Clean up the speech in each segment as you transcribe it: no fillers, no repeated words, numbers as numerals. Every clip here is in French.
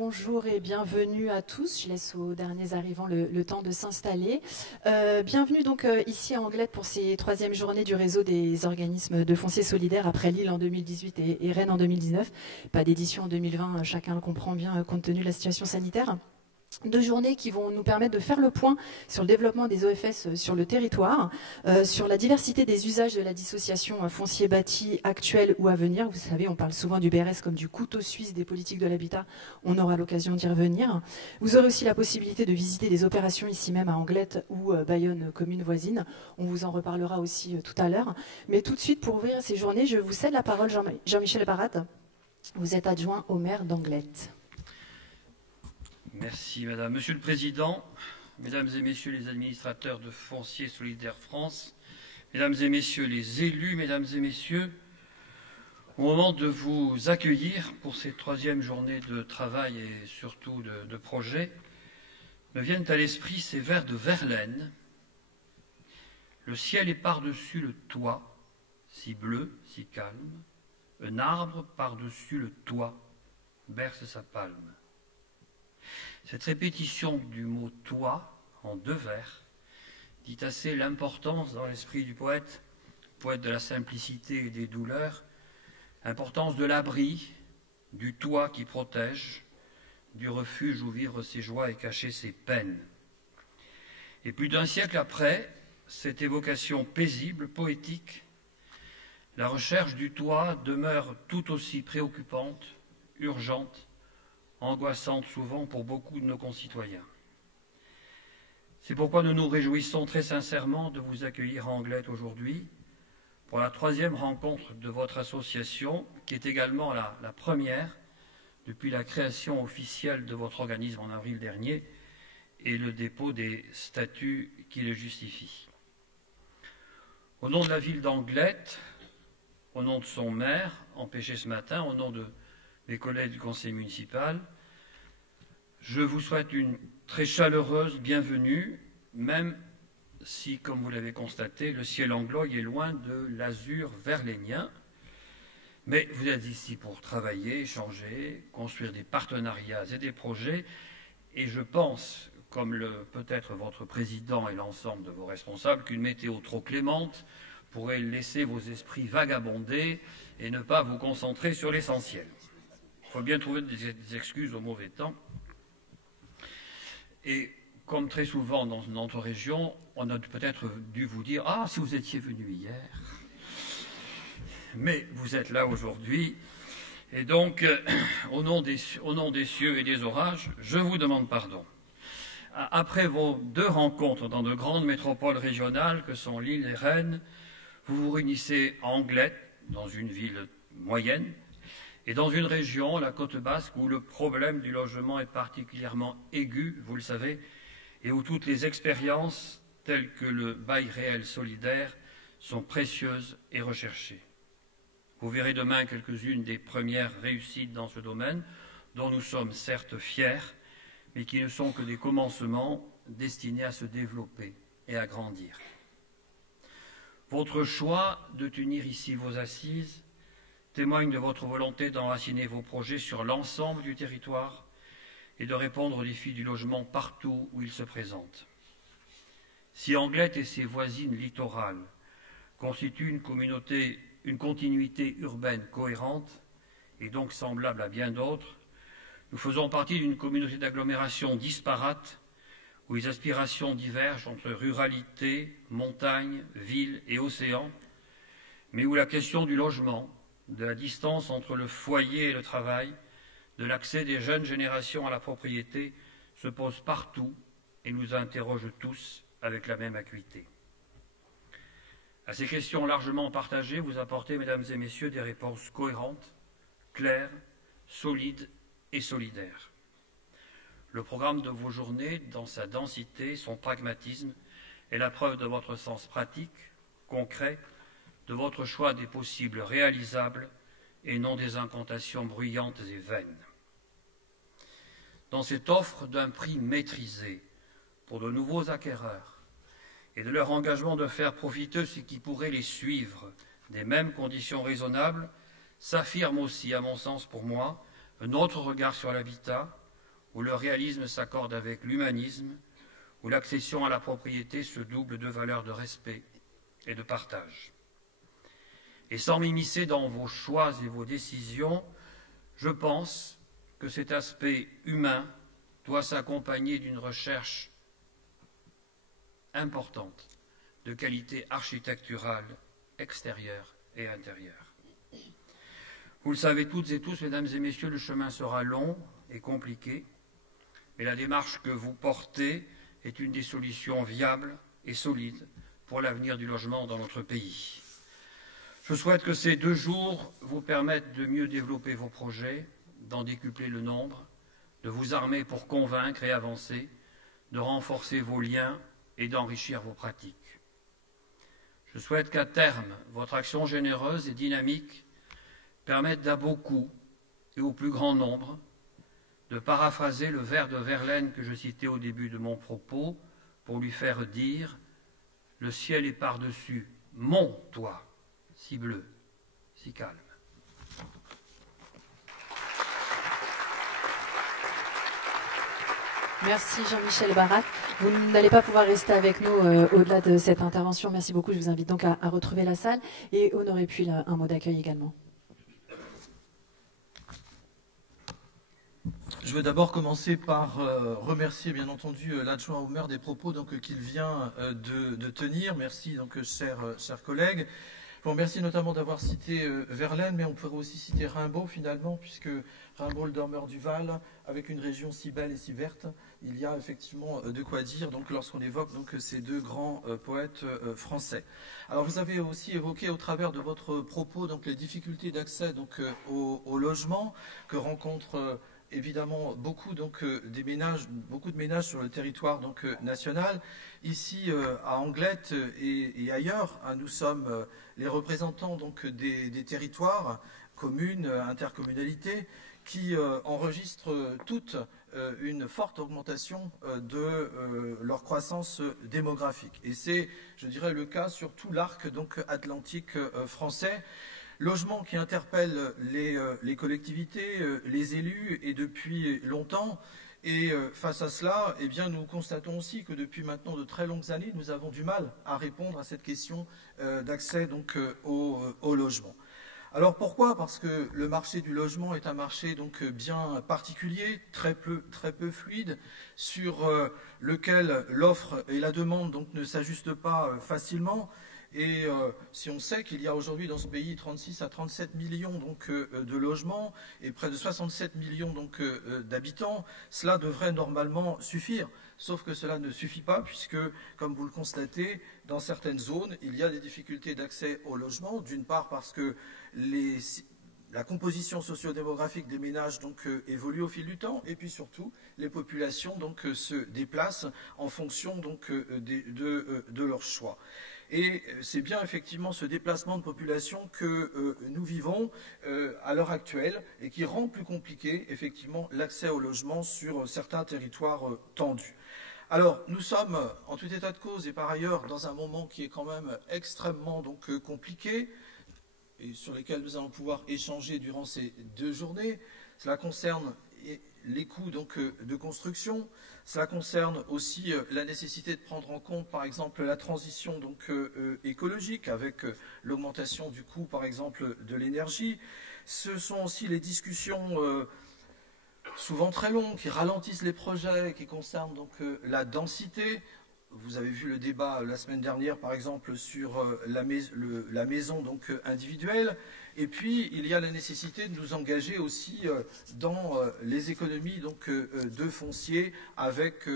Bonjour et bienvenue à tous. Je laisse aux derniers arrivants le temps de s'installer. Bienvenue donc ici à Anglet pour ces troisièmes journées du réseau des organismes de foncier solidaire après Lille en 2018 et Rennes en 2019. Pas d'édition en 2020, chacun le comprend bien compte tenu de la situation sanitaire. 2 journées qui vont nous permettre de faire le point sur le développement des OFS sur le territoire, sur la diversité des usages de la dissociation foncier bâti actuel ou à venir. Vous savez, on parle souvent du BRS comme du couteau suisse des politiques de l'habitat. On aura l'occasion d'y revenir. Vous aurez aussi la possibilité de visiter des opérations ici même à Anglet ou Bayonne, commune voisine. On vous en reparlera aussi tout à l'heure. Mais tout de suite, pour ouvrir ces journées, je vous cède la parole, Jean-Michel Barat. Vous êtes adjoint au maire d'Anglet. Merci Madame. Monsieur le Président, Mesdames et Messieurs les administrateurs de Foncier Solidaire France, Mesdames et Messieurs les élus, Mesdames et Messieurs, au moment de vous accueillir pour cette troisième journée de travail et surtout de projet, me viennent à l'esprit ces vers de Verlaine. Le ciel est par-dessus le toit, si bleu, si calme, un arbre par-dessus le toit berce sa palme. Cette répétition du mot « toi » en 2 vers dit assez l'importance dans l'esprit du poète, poète de la simplicité et des douleurs, l'importance de l'abri, du toit qui protège, du refuge où vivre ses joies et cacher ses peines. Et plus d'un siècle après, cette évocation paisible, poétique, la recherche du toit demeure tout aussi préoccupante, urgente, angoissante souvent pour beaucoup de nos concitoyens. C'est pourquoi nous nous réjouissons très sincèrement de vous accueillir à Anglet aujourd'hui pour la 3e rencontre de votre association, qui est également la première depuis la création officielle de votre organisme en avril dernier et le dépôt des statuts qui le justifient. Au nom de la ville d'Anglet, au nom de son maire, empêché ce matin, au nom de mes collègues du conseil municipal, je vous souhaite une très chaleureuse bienvenue, même si, comme vous l'avez constaté, le ciel anglois est loin de l'azur verlainien. Mais vous êtes ici pour travailler, échanger, construire des partenariats et des projets. Et je pense, comme peut-être votre président et l'ensemble de vos responsables, qu'une météo trop clémente pourrait laisser vos esprits vagabonder et ne pas vous concentrer sur l'essentiel. Il faut bien trouver des excuses au mauvais temps. Et comme très souvent dans notre région, on a peut-être dû vous dire « Ah, si vous étiez venu hier !» Mais vous êtes là aujourd'hui. Et donc, au nom des cieux et des orages, je vous demande pardon. Après vos 2 rencontres dans de grandes métropoles régionales que sont Lille et Rennes, vous vous réunissez à Anglet, dans une ville moyenne, et dans une région, la Côte Basque, où le problème du logement est particulièrement aigu, vous le savez, et où toutes les expériences, telles que le bail réel solidaire, sont précieuses et recherchées. Vous verrez demain quelques-unes des premières réussites dans ce domaine, dont nous sommes certes fiers, mais qui ne sont que des commencements destinés à se développer et à grandir. Votre choix de tenir ici vos assises témoigne de votre volonté d'enraciner vos projets sur l'ensemble du territoire et de répondre aux défis du logement partout où ils se présentent. Si Anglet et ses voisines littorales constituent une continuité urbaine cohérente et donc semblable à bien d'autres, nous faisons partie d'une communauté d'agglomération disparate où les aspirations divergent entre ruralité, montagne, ville et océan, mais où la question du logement, de la distance entre le foyer et le travail, de l'accès des jeunes générations à la propriété se pose partout et nous interroge tous avec la même acuité. À ces questions largement partagées, vous apportez, Mesdames et Messieurs, des réponses cohérentes, claires, solides et solidaires. Le programme de vos journées, dans sa densité, son pragmatisme, est la preuve de votre sens pratique, concret, de votre choix des possibles réalisables et non des incantations bruyantes et vaines. Dans cette offre d'un prix maîtrisé pour de nouveaux acquéreurs et de leur engagement de faire profiter ceux qui pourraient les suivre des mêmes conditions raisonnables, s'affirme aussi, à mon sens pour moi, un autre regard sur l'habitat, où le réalisme s'accorde avec l'humanisme, où l'accession à la propriété se double de valeurs de respect et de partage. Et sans m'immiscer dans vos choix et vos décisions, je pense que cet aspect humain doit s'accompagner d'une recherche importante de qualité architecturale extérieure et intérieure. Vous le savez toutes et tous, mesdames et messieurs, le chemin sera long et compliqué, mais la démarche que vous portez est une des solutions viables et solides pour l'avenir du logement dans notre pays. Je souhaite que ces 2 jours vous permettent de mieux développer vos projets, d'en décupler le nombre, de vous armer pour convaincre et avancer, de renforcer vos liens et d'enrichir vos pratiques. Je souhaite qu'à terme, votre action généreuse et dynamique permette à beaucoup et au plus grand nombre de paraphraser le vers de Verlaine que je citais au début de mon propos pour lui faire dire « Le ciel est par-dessus mon toit, si bleu, si calme ». Merci Jean-Michel Barak. Vous n'allez pas pouvoir rester avec nous au-delà de cette intervention. Merci beaucoup. Je vous invite donc à retrouver la salle. Et Honoré Puy, un mot d'accueil également. Je veux d'abord commencer par remercier bien entendu l'adjoint au maire des propos qu'il vient de tenir. Merci donc chers collègues. Je vous remercie notamment d'avoir cité Verlaine, mais on pourrait aussi citer Rimbaud finalement, puisque Rimbaud, le dormeur du Val, avec une région si belle et si verte, il y a effectivement de quoi dire lorsqu'on évoque ces 2 grands poètes français. Alors vous avez aussi évoqué au travers de votre propos les difficultés d'accès au logement que rencontrent évidemment beaucoup de ménages sur le territoire national. Ici à Anglet et ailleurs, nous sommes les représentants des territoires, communes, intercommunalités, qui enregistrent toutes une forte augmentation de leur croissance démographique. Et c'est, je dirais, le cas sur tout l'arc atlantique français. Logement qui interpelle les collectivités, les élus, et depuis longtemps. Et face à cela, eh bien, nous constatons aussi que depuis maintenant de très longues années, nous avons du mal à répondre à cette question d'accès au logement. Alors pourquoi? Parce que le marché du logement est un marché bien particulier, très peu fluide, sur lequel l'offre et la demande ne s'ajustent pas facilement. Et si on sait qu'il y a aujourd'hui dans ce pays 36 à 37 millions de logements et près de 67 millions d'habitants, cela devrait normalement suffire. Sauf que cela ne suffit pas puisque, comme vous le constatez, dans certaines zones, il y a des difficultés d'accès au logement. D'une part parce que la composition sociodémographique des ménages évolue au fil du temps, et puis surtout les populations se déplacent en fonction de leurs choix. Et c'est bien effectivement ce déplacement de population que nous vivons à l'heure actuelle et qui rend plus compliqué effectivement l'accès au logement sur certains territoires tendus. Alors nous sommes en tout état de cause et par ailleurs dans un moment qui est quand même extrêmement compliqué et sur lesquels nous allons pouvoir échanger durant ces 2 journées. Cela concerne les coûts de construction. Cela concerne aussi la nécessité de prendre en compte, par exemple, la transition écologique avec l'augmentation du coût, par exemple, de l'énergie. Ce sont aussi les discussions souvent très longues qui ralentissent les projets, qui concernent la densité. Vous avez vu le débat la semaine dernière, par exemple, sur la maison individuelle. Et puis, il y a la nécessité de nous engager aussi dans les économies de foncier avec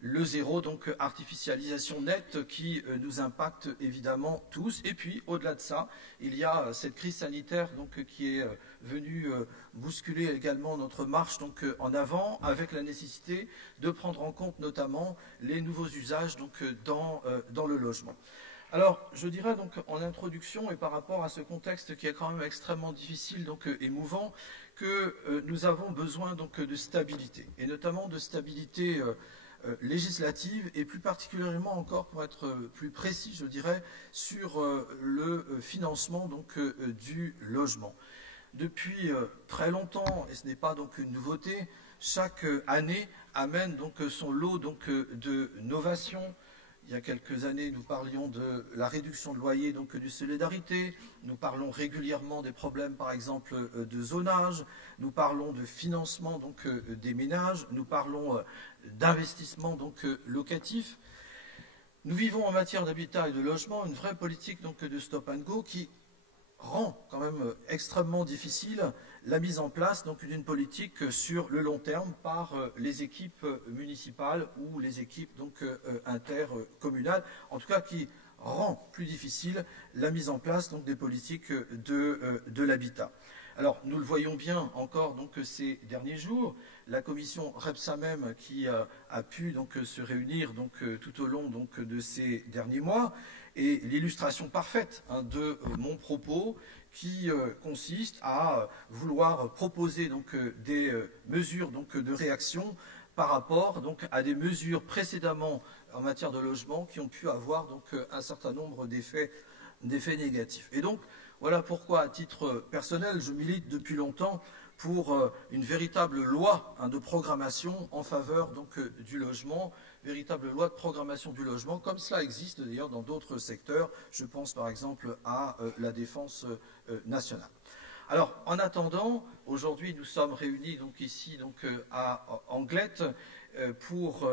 le zéro, artificialisation nette qui nous impacte évidemment tous. Et puis, au-delà de ça, il y a cette crise sanitaire qui est venue bousculer également notre marche en avant, avec la nécessité de prendre en compte notamment les nouveaux usages dans le logement. Alors, je dirais en introduction et par rapport à ce contexte qui est quand même extrêmement difficile, émouvant, que nous avons besoin de stabilité, et notamment de stabilité législative, et plus particulièrement encore, pour être plus précis, je dirais, sur le financement du logement. depuis très longtemps, et ce n'est pas donc une nouveauté, chaque année amène donc son lot donc de novations. Il y a quelques années, nous parlions de la réduction de loyer, donc du solidarité. Nous parlons régulièrement des problèmes, par exemple, de zonage. Nous parlons de financement donc des ménages. Nous parlons d'investissement donc locatif. Nous vivons en matière d'habitat et de logement une vraie politique donc de stop and go qui rend quand même extrêmement difficile la mise en place d'une politique sur le long terme par les équipes municipales ou les équipes donc intercommunales, en tout cas qui rend plus difficile la mise en place donc des politiques de l'habitat. Alors nous le voyons bien encore donc ces derniers jours, la commission Rebsamen qui a pu donc se réunir donc tout au long donc de ces derniers mois est l'illustration parfaite de mon propos qui consiste à vouloir proposer donc des mesures donc de réaction par rapport donc à des mesures précédemment en matière de logement qui ont pu avoir donc un certain nombre d'effets négatifs. Et donc voilà pourquoi, à titre personnel, je milite depuis longtemps pour une véritable loi de programmation en faveur donc du logement, véritable loi de programmation du logement, comme cela existe d'ailleurs dans d'autres secteurs. Je pense par exemple à la défense nationale. Alors, en attendant, aujourd'hui, nous sommes réunis donc ici donc à Anglet pour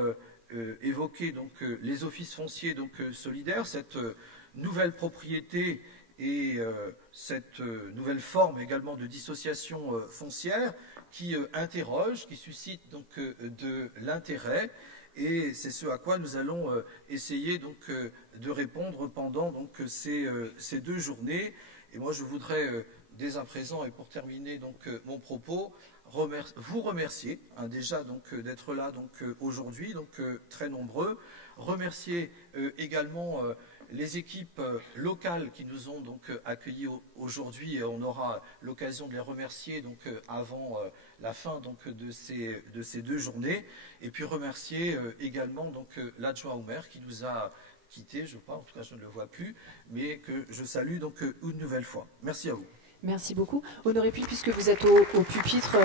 évoquer donc les offices fonciers donc solidaires, cette nouvelle propriété et cette nouvelle forme également de dissociation foncière qui interroge, qui suscite donc de l'intérêt, et c'est ce à quoi nous allons essayer donc de répondre pendant donc ces 2 journées. Et moi je voudrais dès à présent et pour terminer donc mon propos vous remercier déjà donc d'être là donc aujourd'hui donc très nombreux, remercier également les équipes locales qui nous ont donc accueillis aujourd'hui, et on aura l'occasion de les remercier donc avant la fin donc de ces 2 journées, et puis remercier également donc l'adjoint au maire qui nous a quittés, je crois, en tout cas je ne le vois plus, mais que je salue donc une nouvelle fois. Merci à vous. Merci beaucoup. Honoré Puy, puisque vous êtes au pupitre,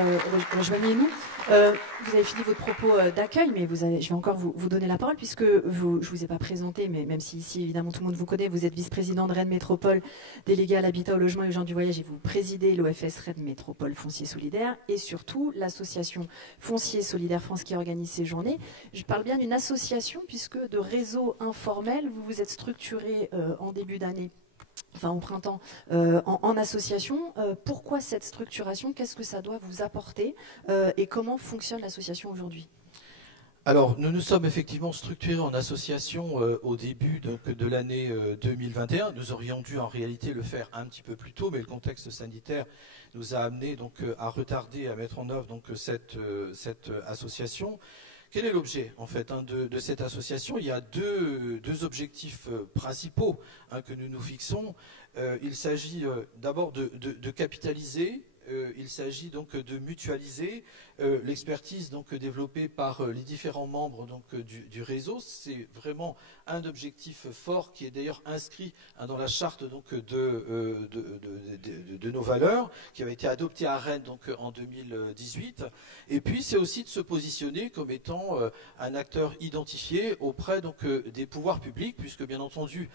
rejoignez-nous. Vous avez fini votre propos d'accueil, mais je vais encore vous donner la parole, puisque je ne vous ai pas présenté, mais même si ici, évidemment, tout le monde vous connaît, vous êtes vice-président de Rennes Métropole, délégué à l'habitat, au logement et aux gens du voyage, et vous présidez l'OFS Rennes Métropole Foncier Solidaire, et surtout l'association Foncier Solidaire France qui organise ces journées. Je parle bien d'une association, puisque de réseau informel, vous vous êtes structuré en début d'année, enfin au printemps, en association. Pourquoi cette structuration? Qu'est-ce que ça doit vous apporter? Et comment fonctionne l'association aujourd'hui? Alors, nous nous sommes effectivement structurés en association au début donc, de l'année 2021. Nous aurions dû en réalité le faire un petit peu plus tôt, mais le contexte sanitaire nous a amené donc, à retarder, à mettre en œuvre donc, cette association. Quel est l'objet en fait de cette association? Il y a deux objectifs principaux que nous nous fixons. Il s'agit d'abord de capitaliser, il s'agit donc de mutualiser l'expertise donc développée par les différents membres donc du réseau. C'est vraiment un objectif fort qui est d'ailleurs inscrit dans la charte donc de nos valeurs, qui avait été adoptée à Rennes donc en 2018. Et puis c'est aussi de se positionner comme étant un acteur identifié auprès donc des pouvoirs publics, puisque bien entendu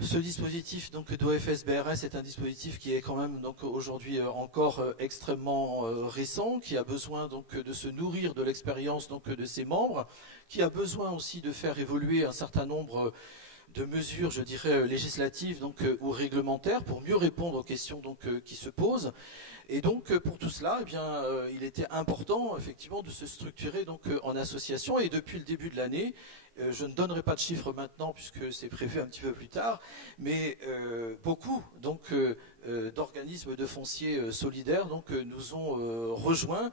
ce dispositif donc d'OFS-BRS est un dispositif qui est quand même donc aujourd'hui encore extrêmement récent, qui a besoin donc de se nourrir de l'expérience donc de ses membres, qui a besoin aussi de faire évoluer un certain nombre de mesures, je dirais, législatives donc ou réglementaires pour mieux répondre aux questions donc qui se posent. Et donc pour tout cela, eh bien, il était important effectivement de se structurer donc en association, et depuis le début de l'année, je ne donnerai pas de chiffres maintenant puisque c'est prévu un petit peu plus tard, mais beaucoup donc d'organismes de fonciers solidaires donc nous ont rejoints,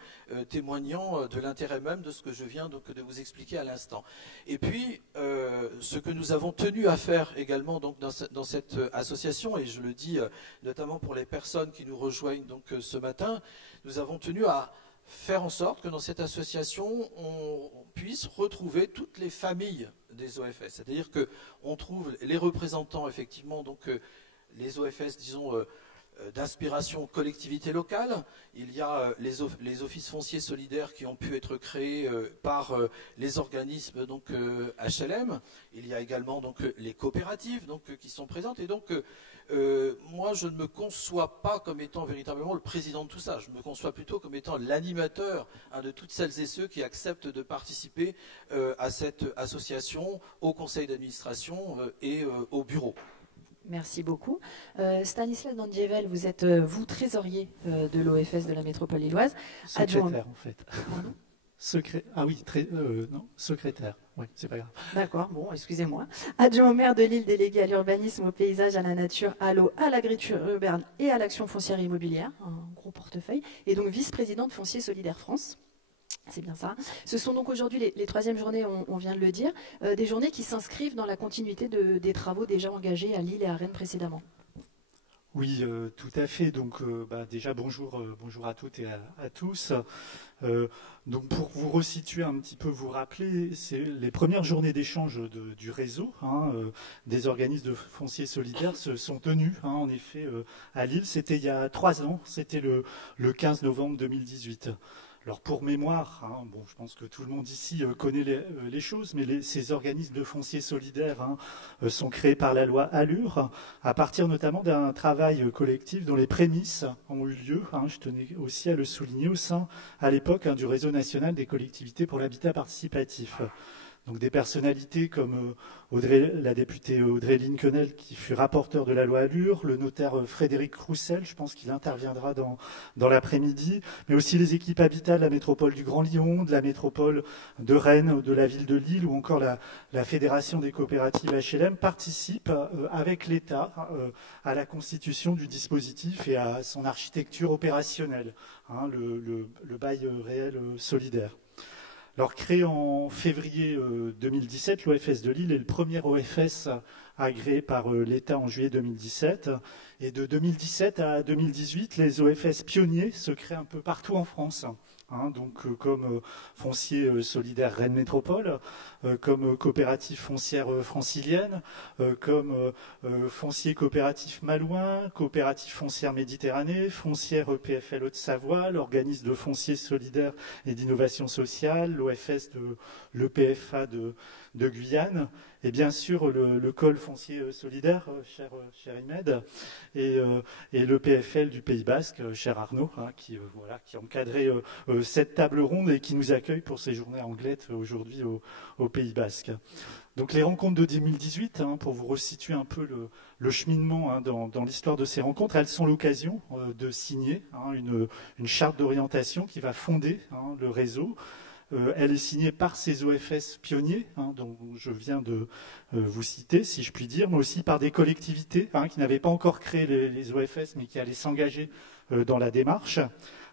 témoignant de l'intérêt même de ce que je viens donc de vous expliquer à l'instant. Et puis ce que nous avons tenu à faire également donc dans cette association, et je le dis notamment pour les personnes qui nous rejoignent donc ce matin, nous avons tenu à faire en sorte que dans cette association, on puisse retrouver toutes les familles des OFS. C'est-à-dire qu'on trouve les représentants, effectivement, donc les OFS, disons, d'inspiration collectivité locale. Il y a les offices fonciers solidaires qui ont pu être créés par les organismes donc HLM. Il y a également donc les coopératives donc qui sont présentes. Et donc moi je ne me conçois pas comme étant véritablement le président de tout ça. Je me conçois plutôt comme étant l'animateur de toutes celles et ceux qui acceptent de participer à cette association, au conseil d'administration et au bureau. Merci beaucoup. Stanislas Dandievel, vous êtes, vous, trésorier de l'OFS de la métropole lilloise. Secrétaire, en fait. Ah oui, non, secrétaire. Oui, c'est pas grave. D'accord, bon, excusez-moi. Adjoint au maire de Lille, délégué à l'urbanisme, au paysage, à la nature, à l'eau, à l'agriculture urbaine et à l'action foncière immobilière. Un gros portefeuille. Et donc vice-président de Foncier Solidaire France. C'est bien ça. Ce sont donc aujourd'hui les troisièmes journées, on vient de le dire, des journées qui s'inscrivent dans la continuité des travaux déjà engagés à Lille et à Rennes précédemment. Oui, tout à fait. Donc déjà bonjour à toutes et à tous. Donc pour vous resituer un petit peu, vous rappeler, c'est les premières journées d'échange du réseau des organismes de foncier solidaire se sont tenues en effet à Lille. C'était il y a 3 ans, c'était le 15 novembre 2018. Alors pour mémoire, bon, je pense que tout le monde ici connaît les choses, mais ces organismes de foncier solidaire sont créés par la loi Allure, à partir notamment d'un travail collectif dont les prémices ont eu lieu, je tenais aussi à le souligner, au sein, à l'époque, du réseau national des collectivités pour l'habitat participatif. Donc des personnalités comme la députée Audrey Linkenel, qui fut rapporteur de la loi Allure, le notaire Frédéric Roussel, je pense qu'il interviendra dans l'après-midi, mais aussi les équipes Habitat de la métropole du Grand Lyon, de la métropole de Rennes, de la ville de Lille, ou encore la Fédération des coopératives HLM, participent avec l'État à la constitution du dispositif et à son architecture opérationnelle, le bail réel solidaire. Alors, créé en février 2017, l'OFS de Lille est le premier OFS agréé par l'État en juillet 2017. Et de 2017 à 2018, les OFS pionniers se créent un peu partout en France. Donc comme foncier solidaire Rennes Métropole, comme coopérative foncière francilienne, comme foncier coopératif Malouin, coopérative foncière Méditerranée, foncière EPFL Haute-Savoie, l'organisme de foncier solidaire et d'innovation sociale, l'OFS de l'EPFA de Guyane, et bien sûr le col foncier solidaire, cher Imed, et le PFL du Pays Basque, cher Arnaud, qui encadrait cette table ronde et qui nous accueille pour ces journées anglaises aujourd'hui au Pays Basque. Donc les rencontres de 2018, pour vous resituer un peu le cheminement dans l'histoire de ces rencontres, elles sont l'occasion de signer une charte d'orientation qui va fonder le réseau. Elle est signée par ces OFS pionniers, dont je viens de vous citer, si je puis dire, mais aussi par des collectivités qui n'avaient pas encore créé les OFS, mais qui allaient s'engager dans la démarche,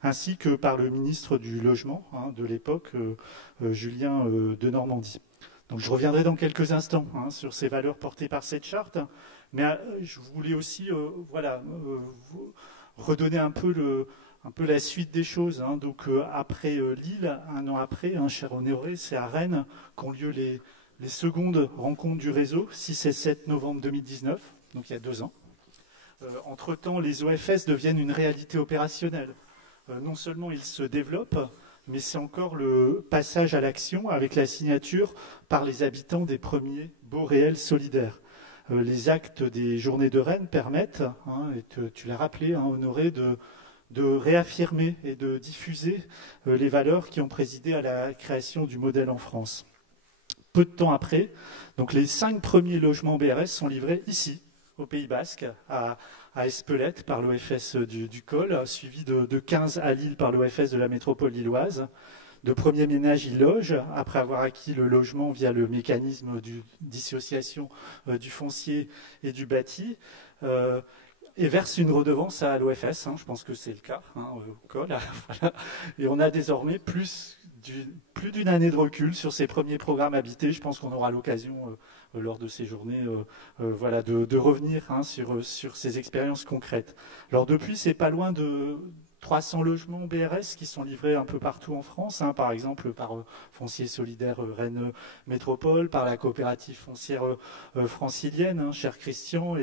ainsi que par le ministre du Logement de l'époque, Julien Denormandie. Donc je reviendrai dans quelques instants sur ces valeurs portées par cette charte, mais je voulais aussi redonner un peu la suite des choses. Donc après Lille, 1 an après, cher Honoré, c'est à Rennes qu'ont lieu les secondes rencontres du réseau, 6 et 7 novembre 2019, donc il y a 2 ans. Entre-temps, les OFS deviennent une réalité opérationnelle. Non seulement ils se développent, mais c'est encore le passage à l'action avec la signature par les habitants des premiers baux réels solidaires. Les actes des journées de Rennes permettent, et tu l'as rappelé, Honoré, de réaffirmer et de diffuser les valeurs qui ont présidé à la création du modèle en France. Peu de temps après, donc les 5 premiers logements BRS sont livrés ici, au Pays Basque, à Espelette par l'OFS du Col, suivi de 15 à Lille par l'OFS de la métropole lilloise. De premiers ménages y logent, après avoir acquis le logement via le mécanisme de dissociation du foncier et du bâti, et verse une redevance à l'OFS, je pense que c'est le cas, au Col. Voilà. Et on a désormais plus d'une année de recul sur ces premiers programmes habités. Je pense qu'on aura l'occasion, lors de ces journées, de revenir sur ces expériences concrètes. Alors depuis, c'est pas loin de 300 logements BRS qui sont livrés un peu partout en France, par exemple par Foncier Solidaire Rennes Métropole, par la coopérative foncière francilienne, cher Christian,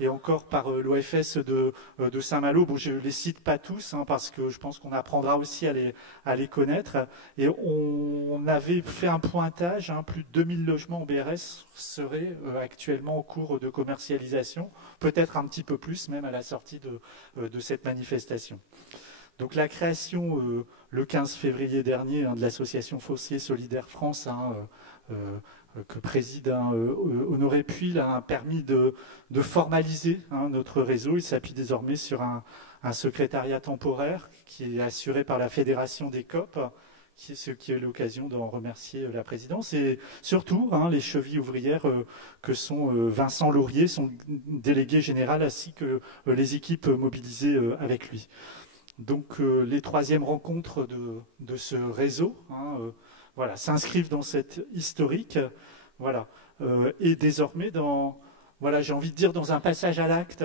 et encore par l'OFS de Saint-Malo. Bon, je ne les cite pas tous parce que je pense qu'on apprendra aussi à les connaître. Et on avait fait un pointage, plus de 2000 logements en BRS seraient actuellement en cours de commercialisation, peut-être un petit peu plus même à la sortie de cette manifestation. Donc la création le 15 février dernier de l'association Foncier Solidaire France, que préside Honoré Puil, a permis de formaliser notre réseau. Il s'appuie désormais sur un secrétariat temporaire qui est assuré par la Fédération des COP, ce qui est l'occasion d'en remercier la présidence. Et surtout, les chevilles ouvrières que sont Vincent Laurier, son délégué général, ainsi que les équipes mobilisées avec lui. Donc les troisièmes rencontres de ce réseau s'inscrivent dans cette historique, et désormais j'ai envie de dire dans un passage à l'acte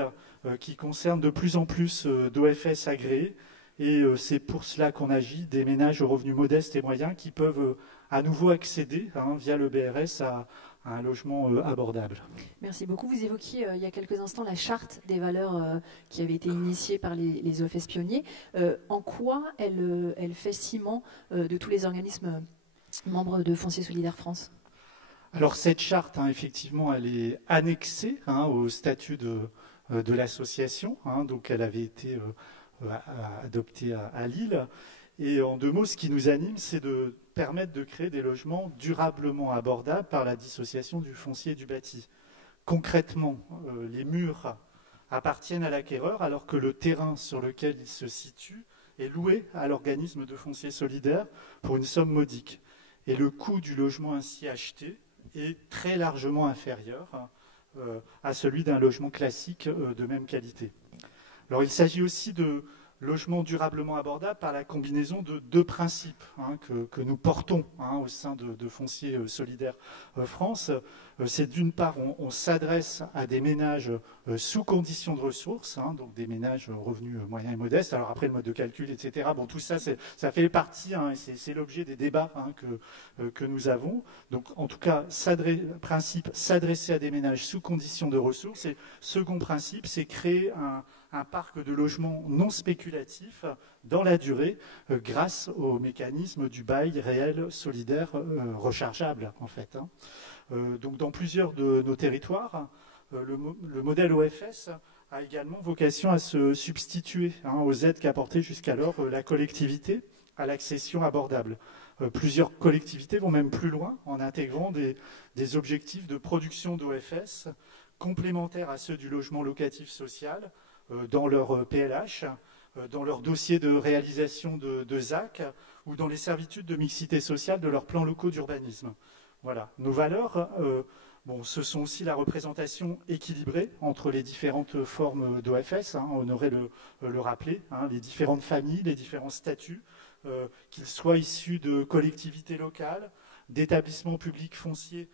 qui concerne de plus en plus d'OFS agréés, et c'est pour cela qu'on agit, des ménages aux revenus modestes et moyens qui peuvent à nouveau accéder via le BRS à un logement abordable. Merci beaucoup. Vous évoquiez il y a quelques instants la charte des valeurs qui avait été initiée par les OFS pionniers. En quoi elle fait ciment de tous les organismes membres de Foncier Solidaire France? Alors cette charte, effectivement, elle est annexée au statut de l'association. Donc elle avait été adoptée à Lille. Et en deux mots, ce qui nous anime, c'est de permettre de créer des logements durablement abordables par la dissociation du foncier et du bâti. Concrètement, les murs appartiennent à l'acquéreur alors que le terrain sur lequel il se situe est loué à l'organisme de foncier solidaire pour une somme modique. Et le coût du logement ainsi acheté est très largement inférieur à celui d'un logement classique de même qualité. Alors il s'agit aussi de logement durablement abordable par la combinaison de deux principes que nous portons au sein de Foncier Solidaire France. C'est d'une part, on s'adresse à des ménages sous conditions de ressources, donc des ménages revenus moyens et modestes. Alors après, le mode de calcul, etc. Bon, tout ça, ça fait partie, et c'est l'objet des débats que nous avons. Donc, en tout cas, principe, s'adresser à des ménages sous conditions de ressources. Et second principe, c'est créer un parc de logements non spéculatifs dans la durée grâce au mécanisme du bail réel solidaire rechargeable, en fait. Donc dans plusieurs de nos territoires, le modèle OFS a également vocation à se substituer aux aides qu'apportait jusqu'alors la collectivité à l'accession abordable. Plusieurs collectivités vont même plus loin en intégrant des objectifs de production d'OFS complémentaires à ceux du logement locatif social dans leur PLH, dans leur dossier de réalisation de ZAC ou dans les servitudes de mixité sociale de leurs plans locaux d'urbanisme. Voilà. Nos valeurs, ce sont aussi la représentation équilibrée entre les différentes formes d'OFS, Honoré le rappeler, les différentes familles, les différents statuts, qu'ils soient issus de collectivités locales, d'établissements publics fonciers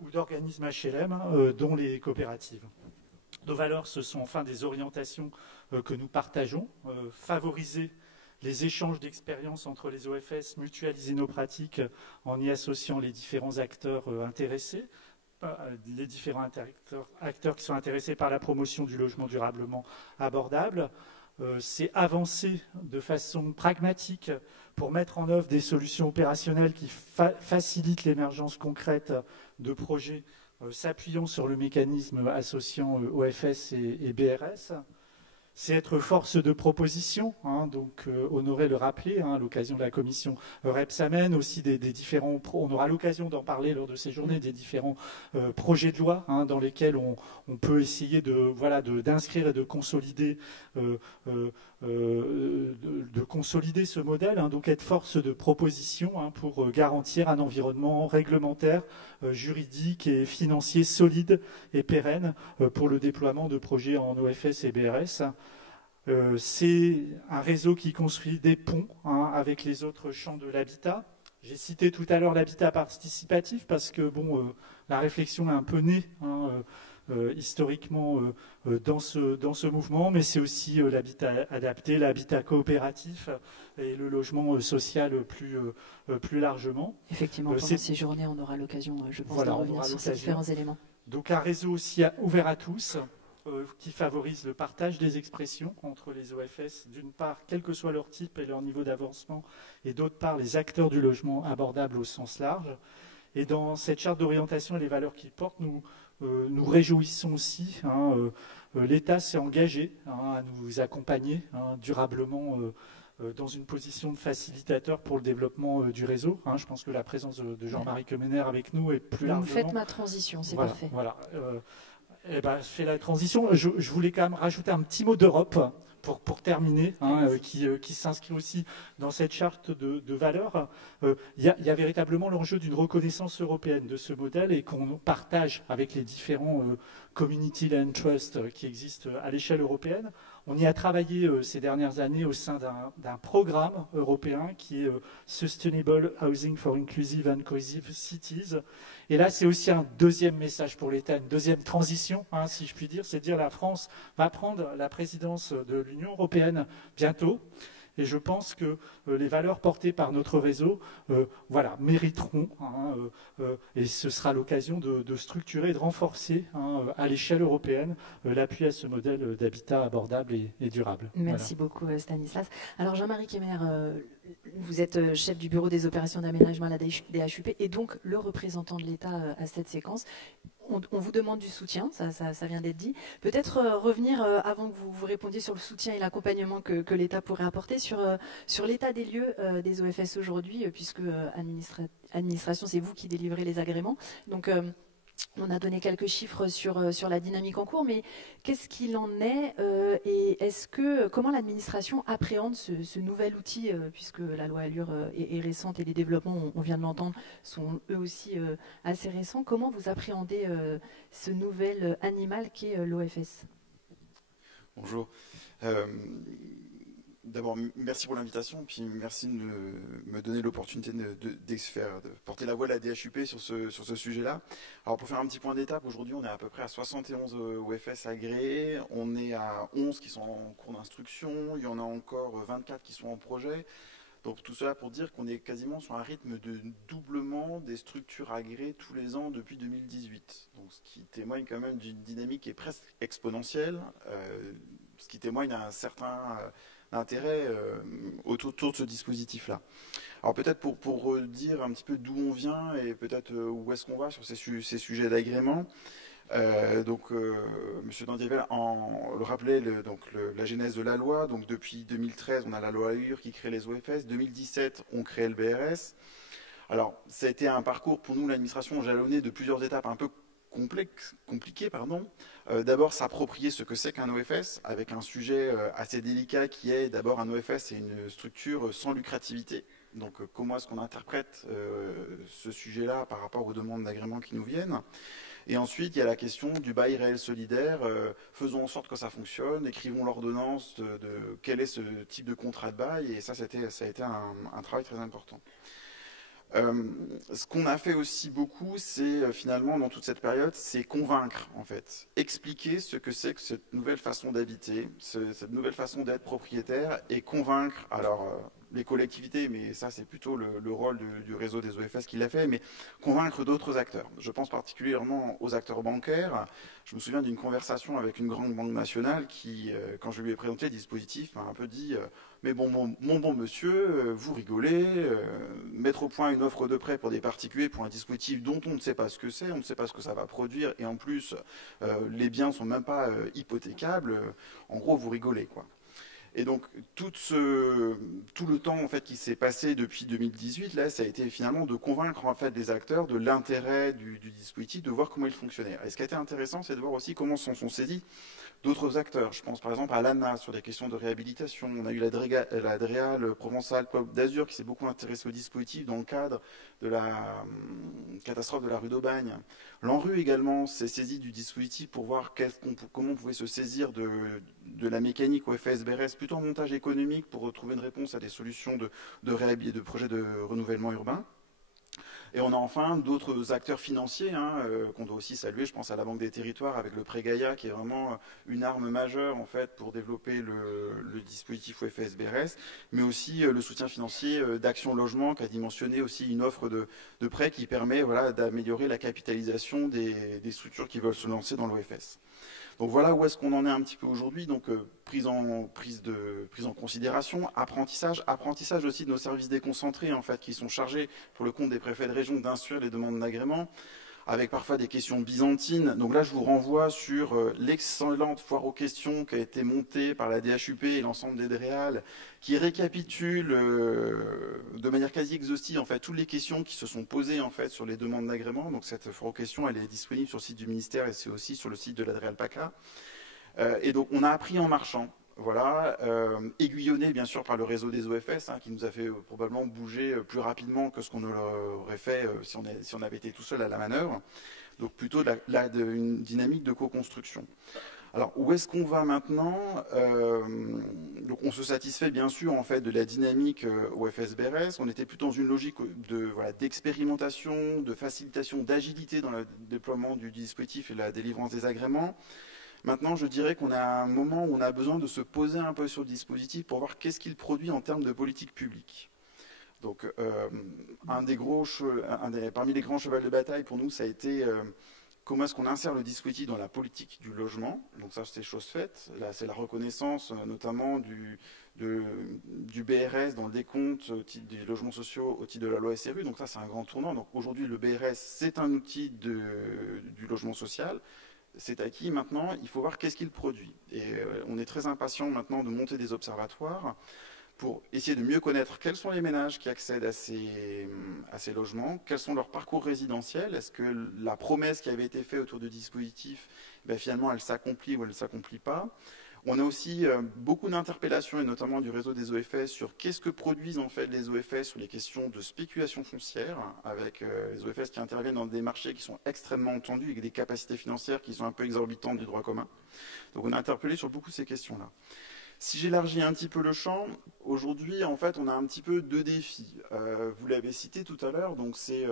ou d'organismes HLM, dont les coopératives. Nos valeurs, ce sont enfin des orientations que nous partageons, favoriser les échanges d'expériences entre les OFS, mutualiser nos pratiques en y associant les différents acteurs intéressés, les différents acteurs qui sont intéressés par la promotion du logement durablement abordable. C'est avancer de façon pragmatique pour mettre en œuvre des solutions opérationnelles qui facilitent l'émergence concrète de projets s'appuyant sur le mécanisme associant OFS et BRS. C'est être force de proposition, donc Honoré le rappeler, à l'occasion de la commission Repsamen, aussi des différents, on aura l'occasion d'en parler lors de ces journées, des différents projets de loi dans lesquels on peut essayer d'inscrire et de consolider, consolider ce modèle, donc être force de proposition pour garantir un environnement réglementaire, juridique et financier solide et pérenne pour le déploiement de projets en OFS et BRS. C'est un réseau qui construit des ponts avec les autres champs de l'habitat. J'ai cité tout à l'heure l'habitat participatif parce que la réflexion est un peu née historiquement dans ce mouvement, mais c'est aussi l'habitat adapté, l'habitat coopératif et le logement social plus largement. Effectivement, pendant ces journées, on aura l'occasion, je pense, de revenir sur ces différents éléments. Donc un réseau aussi ouvert à tous, qui favorise le partage des expressions entre les OFS, d'une part, quel que soit leur type et leur niveau d'avancement, et d'autre part, les acteurs du logement abordable au sens large. Et dans cette charte d'orientation et les valeurs qu'il porte, nous réjouissons aussi. L'État s'est engagé à nous accompagner durablement dans une position de facilitateur pour le développement du réseau. Je pense que la présence de Jean-Marie Quemener avec nous est plus largement... Vous faites ma transition, c'est parfait. Voilà. Je fais la transition. Je voulais quand même rajouter un petit mot d'Europe pour terminer, qui s'inscrit aussi dans cette charte de valeurs. Il y a véritablement l'enjeu d'une reconnaissance européenne de ce modèle et qu'on partage avec les différents community land trust qui existent à l'échelle européenne. On y a travaillé ces dernières années au sein d'un programme européen qui est Sustainable Housing for Inclusive and Cohesive Cities. Et là, c'est aussi un deuxième message pour l'État, une deuxième transition, si je puis dire, c'est de dire la France va prendre la présidence de l'Union européenne bientôt. Et je pense que les valeurs portées par notre réseau mériteront, et ce sera l'occasion de structurer et de renforcer à l'échelle européenne l'appui à ce modèle d'habitat abordable et durable. Merci beaucoup Stanislas. Alors Jean-Marie Quemener, vous êtes chef du bureau des opérations d'aménagement à la DHUP et donc le représentant de l'État à cette séquence. On vous demande du soutien, ça vient d'être dit. Peut-être revenir, avant que vous répondiez sur le soutien et l'accompagnement que l'État pourrait apporter, sur l'état des lieux des OFS aujourd'hui, puisque administration, c'est vous qui délivrez les agréments. Donc, on a donné quelques chiffres sur la dynamique en cours, mais qu'est-ce qu'il en est et comment l'administration appréhende ce nouvel outil, puisque la loi Allure est récente et les développements, on vient de l'entendre, sont eux aussi assez récents. Comment vous appréhendez ce nouvel animal qu'est l'OFS? Bonjour. D'abord, merci pour l'invitation, puis merci de me donner l'opportunité de porter la voix de la DHUP sur ce sujet-là. Alors, pour faire un petit point d'étape, aujourd'hui, on est à peu près à 71 OFS agréés. On est à 11 qui sont en cours d'instruction. Il y en a encore 24 qui sont en projet. Donc, tout cela pour dire qu'on est quasiment sur un rythme de doublement des structures agréées tous les ans depuis 2018. Donc, ce qui témoigne quand même d'une dynamique qui est presque exponentielle, ce qui témoigne d'un certain... d'intérêt autour de ce dispositif-là. Alors peut-être pour dire un petit peu d'où on vient et peut-être où est-ce qu'on va sur ces sujets d'agrément. Monsieur Dandiavel le rappelait, la genèse de la loi. Donc depuis 2013, on a la loi Allure qui crée les OFS. 2017, on crée le BRS. Alors ça a été un parcours pour nous, l'administration, jalonné de plusieurs étapes un peu compliqué. D'abord, s'approprier ce que c'est qu'un OFS, avec un sujet assez délicat qui est d'abord un OFS, c'est une structure sans lucrativité. Donc comment est-ce qu'on interprète ce sujet-là par rapport aux demandes d'agrément qui nous viennent? Et ensuite, il y a la question du bail réel solidaire. Faisons en sorte que ça fonctionne, écrivons l'ordonnance de quel est ce type de contrat de bail. Et ça a été un travail très important. Ce qu'on a fait aussi beaucoup, c'est finalement dans toute cette période, c'est convaincre en fait, expliquer ce que c'est que cette nouvelle façon d'habiter, cette nouvelle façon d'être propriétaire et convaincre, les collectivités, mais ça c'est plutôt le rôle du réseau des OFS qui l'a fait, mais convaincre d'autres acteurs. Je pense particulièrement aux acteurs bancaires. Je me souviens d'une conversation avec une grande banque nationale qui, quand je lui ai présenté le dispositif, m'a un peu dit mais bon, mon bon monsieur, vous rigolez, mettre au point une offre de prêt pour des particuliers pour un dispositif dont on ne sait pas ce que c'est, on ne sait pas ce que ça va produire, et en plus, les biens ne sont même pas hypothécables, en gros, vous rigolez, quoi. Et donc, tout le temps en fait, qui s'est passé depuis 2018, là, ça a été finalement de convaincre en fait, les acteurs de l'intérêt du dispositif, de voir comment il fonctionnait. Et ce qui a été intéressant, c'est de voir aussi comment s'en sont saisis d'autres acteurs. Je pense par exemple à l'ANA sur des questions de réhabilitation. On a eu la DREA, le Provençal-Côte d'Azur qui s'est beaucoup intéressé au dispositif dans le cadre de la catastrophe de la rue d'Aubagne. L'ANRU également s'est saisi du dispositif pour voir comment on pouvait se saisir de la mécanique au FSBRS, plutôt en montage économique pour trouver une réponse à des solutions de projets de renouvellement urbain. Et on a enfin d'autres acteurs financiers qu'on doit aussi saluer. Je pense à la Banque des Territoires avec le prêt Gaïa qui est vraiment une arme majeure en fait pour développer le dispositif OFS-BRS, mais aussi le soutien financier d'Action Logement qui a dimensionné aussi une offre de prêt qui permet d'améliorer la capitalisation des structures qui veulent se lancer dans l'OFS. Donc voilà où est-ce qu'on en est un petit peu aujourd'hui. Donc prise en considération, apprentissage aussi de nos services déconcentrés en fait qui sont chargés pour le compte des préfets de région d'instruire les demandes d'agrément, avec parfois des questions byzantines. Donc là, je vous renvoie sur l'excellente foire aux questions qui a été montée par la DHUP et l'ensemble des DREAL, qui récapitule de manière quasi exhaustive en fait toutes les questions qui se sont posées en fait sur les demandes d'agrément. Donc cette foire aux questions, elle est disponible sur le site du ministère et c'est aussi sur le site de la DREAL PACA. Et donc on a appris en marchant. Voilà, aiguillonné bien sûr par le réseau des OFS, qui nous a fait probablement bouger plus rapidement que ce qu'on aurait fait si on avait été tout seul à la manœuvre. Donc plutôt une dynamique de co-construction. Alors où est-ce qu'on va maintenant? Donc on se satisfait bien sûr en fait de la dynamique OFS-BRS. On était plutôt dans une logique d'expérimentation, de facilitation, d'agilité dans le déploiement du dispositif et la délivrance des agréments. Maintenant, je dirais qu'on a un moment où on a besoin de se poser un peu sur le dispositif pour voir qu'est-ce qu'il produit en termes de politique publique. Donc, parmi les grands chevals de bataille pour nous, ça a été comment est-ce qu'on insère le dispositif dans la politique du logement. Donc ça, c'est chose faite. Là, c'est la reconnaissance notamment du BRS dans le décompte au titre des logements sociaux, au titre de la loi SRU. Donc ça, c'est un grand tournant. Donc aujourd'hui, le BRS, c'est un outil du logement social. C'est acquis. Maintenant, il faut voir qu'est-ce qu'il produit. Et on est très impatient maintenant de monter des observatoires pour essayer de mieux connaître quels sont les ménages qui accèdent à ces logements, quels sont leurs parcours résidentiels, est-ce que la promesse qui avait été faite autour du dispositif, finalement, elle s'accomplit ou elle ne s'accomplit pas. On a aussi beaucoup d'interpellations, et notamment du réseau des OFS, sur qu'est-ce que produisent en fait les OFS sur les questions de spéculation foncière, avec les OFS qui interviennent dans des marchés qui sont extrêmement tendus, avec des capacités financières qui sont un peu exorbitantes du droit commun. Donc on a interpellé sur beaucoup de ces questions-là. Si j'élargis un petit peu le champ, aujourd'hui, en fait, on a un petit peu deux défis. Vous l'avez cité tout à l'heure, donc c'est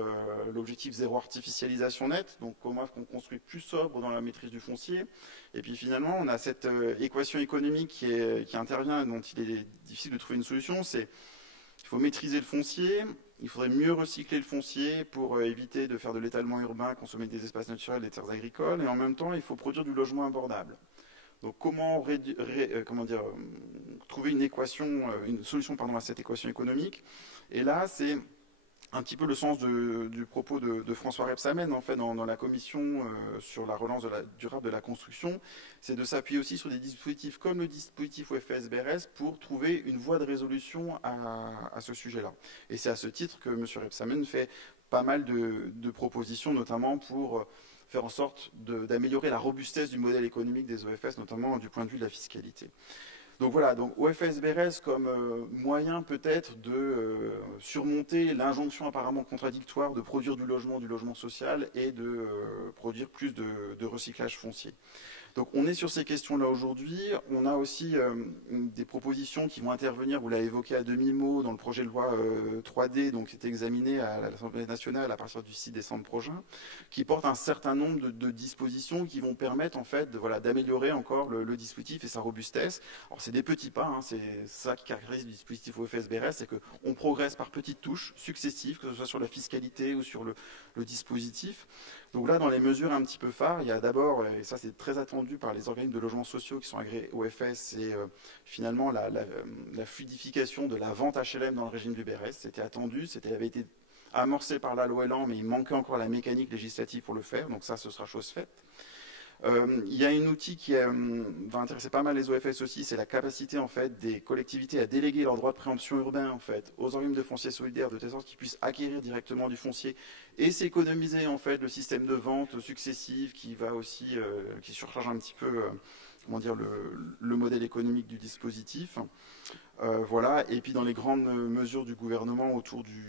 l'objectif zéro artificialisation nette, donc comment est-ce qu'on construit plus sobre dans la maîtrise du foncier. Et puis finalement, on a cette équation économique qui intervient, dont il est difficile de trouver une solution, c'est qu'il faut maîtriser le foncier, il faudrait mieux recycler le foncier pour éviter de faire de l'étalement urbain, consommer des espaces naturels, des terres agricoles, et en même temps, il faut produire du logement abordable. Donc comment trouver une solution à cette équation économique. Et là, c'est un petit peu le sens du propos de François Rebsamen, en fait, dans la commission sur la relance durable de la construction, c'est de s'appuyer aussi sur des dispositifs comme le dispositif OFS-BRS pour trouver une voie de résolution à ce sujet-là. Et c'est à ce titre que M. Rebsamen fait pas mal de propositions, notamment pour faire en sorte d'améliorer la robustesse du modèle économique des OFS, notamment du point de vue de la fiscalité. Donc voilà, donc OFS-BRS comme moyen peut-être de surmonter l'injonction apparemment contradictoire de produire du logement social et de produire plus de recyclage foncier. Donc on est sur ces questions-là aujourd'hui. On a aussi des propositions qui vont intervenir, vous l'avez évoqué à demi-mot, dans le projet de loi 3D, donc qui est examiné à l'Assemblée nationale à partir du 6 décembre prochain, qui porte un certain nombre de dispositions qui vont permettre en fait d'améliorer encore le dispositif et sa robustesse. Alors c'est des petits pas, c'est ça qui caractérise le dispositif OFS-BRS, c'est qu'on progresse par petites touches successives, que ce soit sur la fiscalité ou sur le dispositif. Donc là, dans les mesures un petit peu phares, il y a d'abord, et ça c'est très attendu par les organismes de logements sociaux qui sont agréés OFS, c'est finalement la fluidification de la vente HLM dans le régime du BRS. C'était attendu, avait été amorcé par la loi Elan, mais il manquait encore la mécanique législative pour le faire, donc ça, ce sera chose faite. Il y a un outil qui va intéresser pas mal les OFS aussi, c'est la capacité en fait des collectivités à déléguer leurs droits de préemption urbain en fait aux organismes de foncier solidaire de telle sorte qu'ils puissent acquérir directement du foncier et s'économiser en fait le système de vente successive qui va aussi qui surcharge un petit peu le modèle économique du dispositif. Voilà, et puis dans les grandes mesures du gouvernement autour du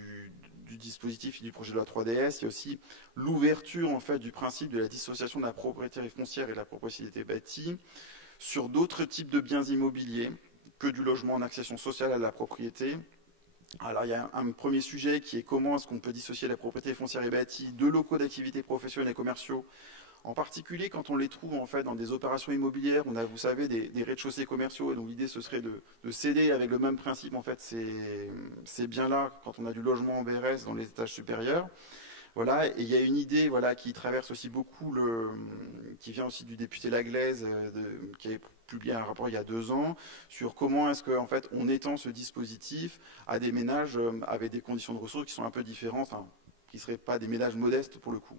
dispositif et du projet de loi 3DS, il y a aussi l'ouverture en fait du principe de la dissociation de la propriété foncière et de la propriété bâtie sur d'autres types de biens immobiliers que du logement en accession sociale à la propriété, Alors, il y a un premier sujet qui est comment est-ce qu'on peut dissocier la propriété foncière et bâtie de locaux d'activité professionnels et commerciaux, en particulier quand on les trouve en fait dans des opérations immobilières. On a, vous savez, des rez-de-chaussée commerciaux, et donc l'idée ce serait de céder avec le même principe en fait ces biens-là quand on a du logement en BRS dans les étages supérieurs. Voilà, et il y a une idée voilà, qui traverse aussi beaucoup, qui vient aussi du député Laglaise, qui a publié un rapport il y a 2 ans, sur comment est-ce qu'en fait, on étend ce dispositif à des ménages avec des conditions de ressources qui sont un peu différentes, enfin, qui ne seraient pas des ménages modestes pour le coup.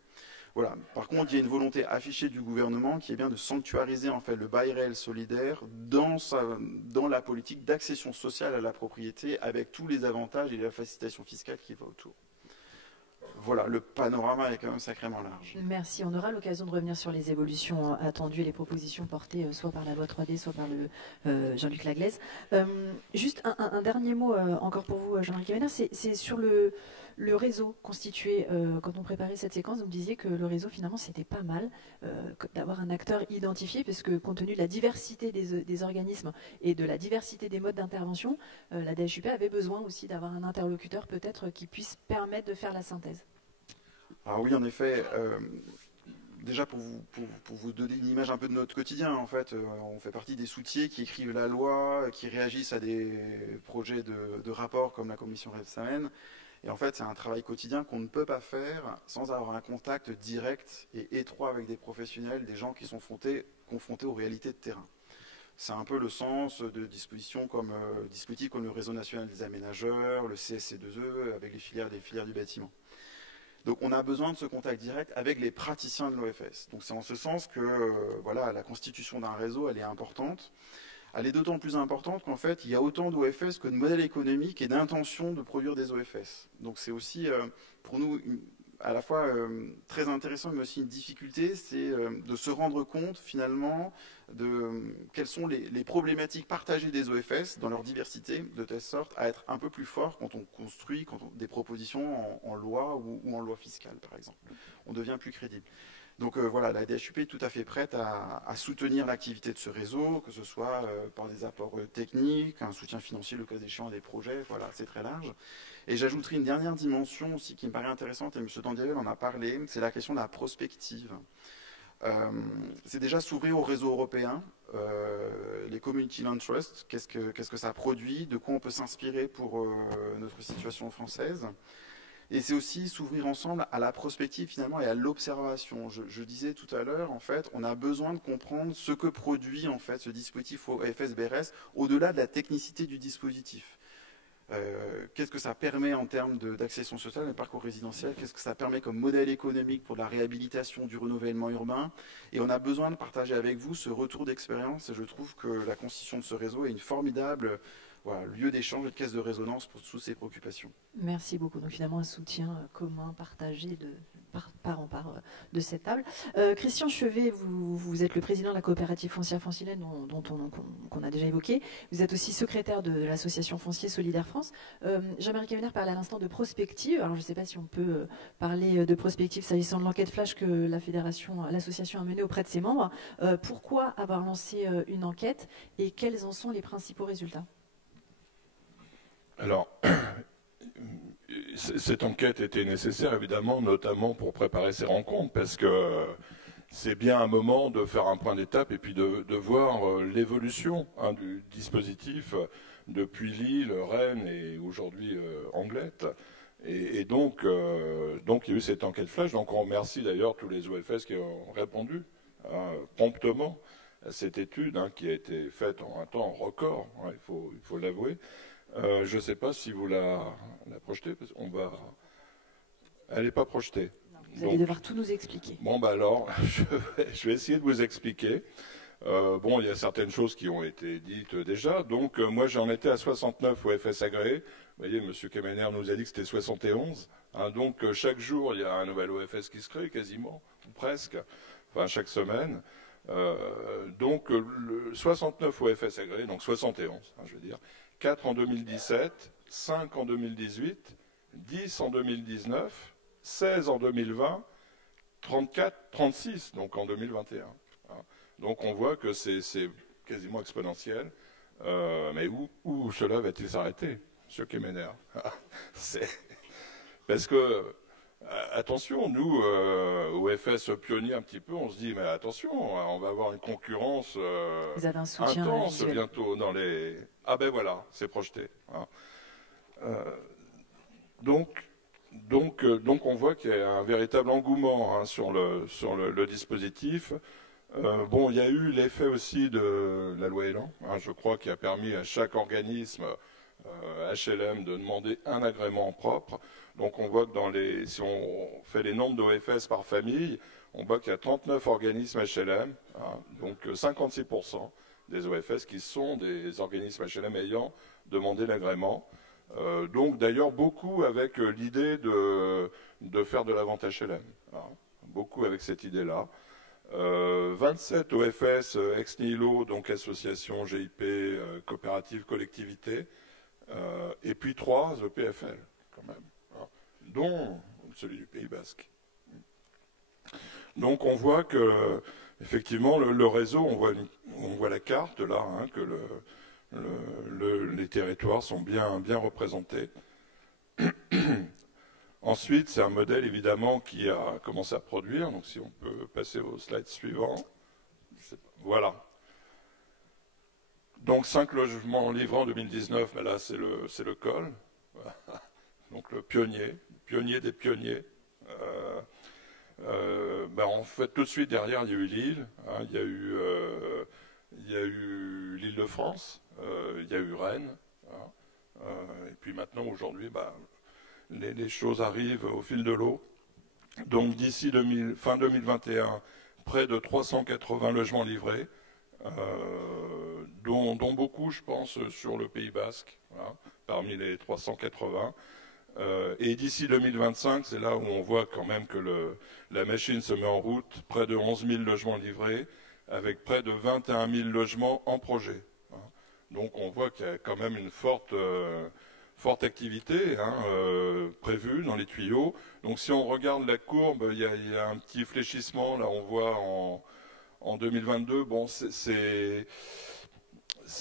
Voilà. Par contre, il y a une volonté affichée du gouvernement qui est bien de sanctuariser en fait, le bail réel solidaire dans la politique d'accession sociale à la propriété, avec tous les avantages et la facilitation fiscale qui va autour. Voilà, le panorama est quand même sacrément large. Merci. On aura l'occasion de revenir sur les évolutions attendues et les propositions portées soit par la loi 3D, soit par Jean-Luc Laglaise. Juste un dernier mot encore pour vous, Jean-Marie Cavener, c'est sur le réseau constitué. Quand on préparait cette séquence, vous me disiez que le réseau, finalement, c'était pas mal d'avoir un acteur identifié, parce que compte tenu de la diversité des organismes et de la diversité des modes d'intervention, la DHUP avait besoin aussi d'avoir un interlocuteur peut-être qui puisse permettre de faire la synthèse. Alors oui, en effet, déjà pour vous donner une image un peu de notre quotidien, en fait, on fait partie des soutiers qui écrivent la loi, qui réagissent à des projets de rapports comme la commission Rebsamen. Et en fait, c'est un travail quotidien qu'on ne peut pas faire sans avoir un contact direct et étroit avec des professionnels, des gens qui sont confrontés aux réalités de terrain. C'est un peu le sens de dispositifs comme le Réseau national des aménageurs, le CSC2E, avec des filières du bâtiment. Donc on a besoin de ce contact direct avec les praticiens de l'OFS. Donc c'est en ce sens que voilà, la constitution d'un réseau, elle est importante. Elle est d'autant plus importante qu'en fait, il y a autant d'OFS que de modèles économiques et d'intentions de produire des OFS. Donc c'est aussi pour nous à la fois très intéressant, mais aussi une difficulté, c'est de se rendre compte finalement de quelles sont les problématiques partagées des OFS dans leur diversité, de telle sorte à être un peu plus fort quand on construit des propositions en loi ou en loi fiscale, par exemple. On devient plus crédible. Donc voilà, la DHUP est tout à fait prête à soutenir l'activité de ce réseau, que ce soit par des apports techniques, un soutien financier, le cas échéant à des projets, voilà, c'est très large. Et j'ajouterai une dernière dimension aussi qui me paraît intéressante, et M. Tandiavel en a parlé, c'est la question de la prospective. C'est déjà s'ouvrir au réseau européen, les Community Land Trust, qu'est-ce que ça produit, de quoi on peut s'inspirer pour notre situation française. Et c'est aussi s'ouvrir ensemble à la prospective finalement et à l'observation. Je disais tout à l'heure, en fait, on a besoin de comprendre ce que produit en fait ce dispositif OFS-BRS au-delà de la technicité du dispositif. Qu'est-ce que ça permet en termes d'accession sociale, de parcours résidentiel, qu'est-ce que ça permet comme modèle économique pour la réhabilitation, du renouvellement urbain. Et on a besoin de partager avec vous ce retour d'expérience. Et je trouve que la constitution de ce réseau est une formidable lieu d'échange et de caisse de résonance pour toutes ces préoccupations. Merci beaucoup. Donc finalement un soutien commun, partagé part en part de cette table. Christian Chevet, vous êtes le président de la coopérative foncière francilienne qu'on a déjà évoqué. Vous êtes aussi secrétaire de l'association Foncier Solidaire France. Jean-Marie Cavener parlait à l'instant de prospective. Alors je ne sais pas si on peut parler de prospective s'agissant de l'enquête flash que l'association a menée auprès de ses membres. Pourquoi avoir lancé une enquête et quels en sont les principaux résultats ? Alors, cette enquête était nécessaire, évidemment, notamment pour préparer ces rencontres, parce que c'est bien un moment de faire un point d'étape et puis de voir l'évolution du dispositif depuis Lille, Rennes et aujourd'hui Anglet. Et donc, il y a eu cette enquête flash. Donc, on remercie d'ailleurs tous les OFS qui ont répondu promptement à cette étude qui a été faite en un temps record, il faut l'avouer. Je ne sais pas si vous la projetez, parce qu'on va... Elle n'est pas projetée. Non, vous allez devoir tout nous expliquer. Bon, alors, je vais essayer de vous expliquer. Il y a certaines choses qui ont été dites déjà. Donc, moi, j'en étais à 69 OFS agréés. Vous voyez, M. Kemener nous a dit que c'était 71. Donc, chaque jour, il y a un nouvel OFS qui se crée, quasiment, ou presque, enfin, chaque semaine. Donc, 69 OFS agréés, donc 71, je veux dire. 4 en 2017, 5 en 2018, 10 en 2019, 16 en 2020, 34, 36 donc en 2021. Donc on voit que c'est quasiment exponentiel. Mais où cela va-t-il s'arrêter ? M. Kemener. Parce que, attention, nous, OFS pionnier un petit peu, on se dit, mais attention, on va avoir une concurrence Vous avez un soutien intense visuel. bientôt dans les... Ah ben voilà, c'est projeté. Hein. Donc on voit qu'il y a un véritable engouement hein, sur le dispositif. Bon, il y a eu l'effet aussi de la loi Elan, hein, je crois, qui a permis à chaque organisme HLM de demander un agrément propre. Donc on voit que si on fait les nombres d'OFS par famille, on voit qu'il y a 39 organismes HLM, hein, donc 56% des OFS qui sont des organismes HLM ayant demandé l'agrément. Donc d'ailleurs beaucoup avec l'idée de faire de la vente HLM, hein, beaucoup avec cette idée-là. 27 OFS ex nihilo, donc associations, GIP, coopératives, collectivités, et puis 3 EPFL quand même, hein, dont celui du Pays Basque. Donc on voit que effectivement le réseau, on voit la carte là, hein, que les territoires sont bien représentés. Ensuite, c'est un modèle évidemment qui a commencé à produire. Donc si on peut passer au slide suivant. Voilà. Donc 5 logements livrés en 2019, mais là c'est le col. Donc le pionnier des pionniers. En fait, tout de suite derrière, il y a eu Lille, hein, il y a eu l'Île-de-France, il y a eu Rennes, hein, et puis maintenant, aujourd'hui, les choses arrivent au fil de l'eau. Donc d'ici fin 2021, près de 380 logements livrés, dont beaucoup, je pense, sur le Pays Basque, hein, parmi les 380. Et d'ici 2025, c'est là où on voit quand même que la machine se met en route, près de 11 000 logements livrés, avec près de 21 000 logements en projet. Hein. Donc on voit qu'il y a quand même une forte activité hein, prévue dans les tuyaux. Donc si on regarde la courbe, il y a un petit fléchissement, là on voit en 2022, bon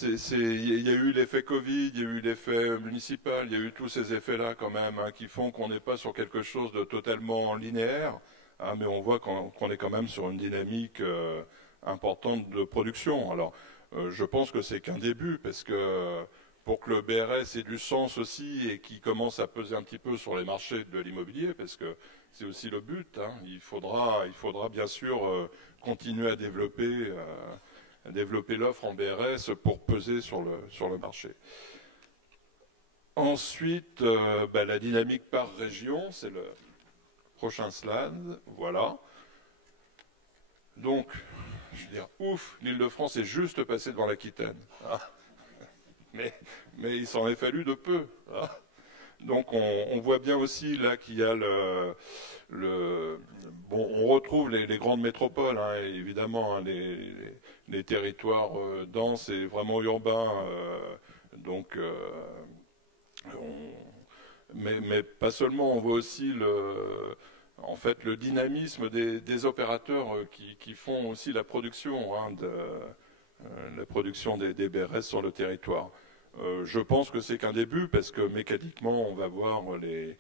il y a eu l'effet Covid, il y a eu l'effet municipal, il y a eu tous ces effets-là quand même hein, qui font qu'on n'est pas sur quelque chose de totalement linéaire, hein, mais on voit qu'on est quand même sur une dynamique importante de production. Alors, je pense que c'est qu'un début, parce que pour que le BRS ait du sens aussi et qu'il commence à peser un petit peu sur les marchés de l'immobilier, parce que c'est aussi le but, hein, il faudra bien sûr continuer à développer l'offre en BRS pour peser sur le marché. Ensuite, la dynamique par région, c'est le prochain slide. Voilà. Donc, je veux dire, ouf, l'Île-de-France est juste passée devant l'Aquitaine. Ah. Mais il s'en est fallu de peu. Ah. Donc on voit bien aussi là qu'il y a on retrouve les grandes métropoles, hein, évidemment, hein, les territoires denses et vraiment urbains. Mais pas seulement, on voit aussi en fait le dynamisme des opérateurs qui font aussi la production, hein, la production des BRS sur le territoire. Je pense que c'est qu'un début parce que mécaniquement on va voir les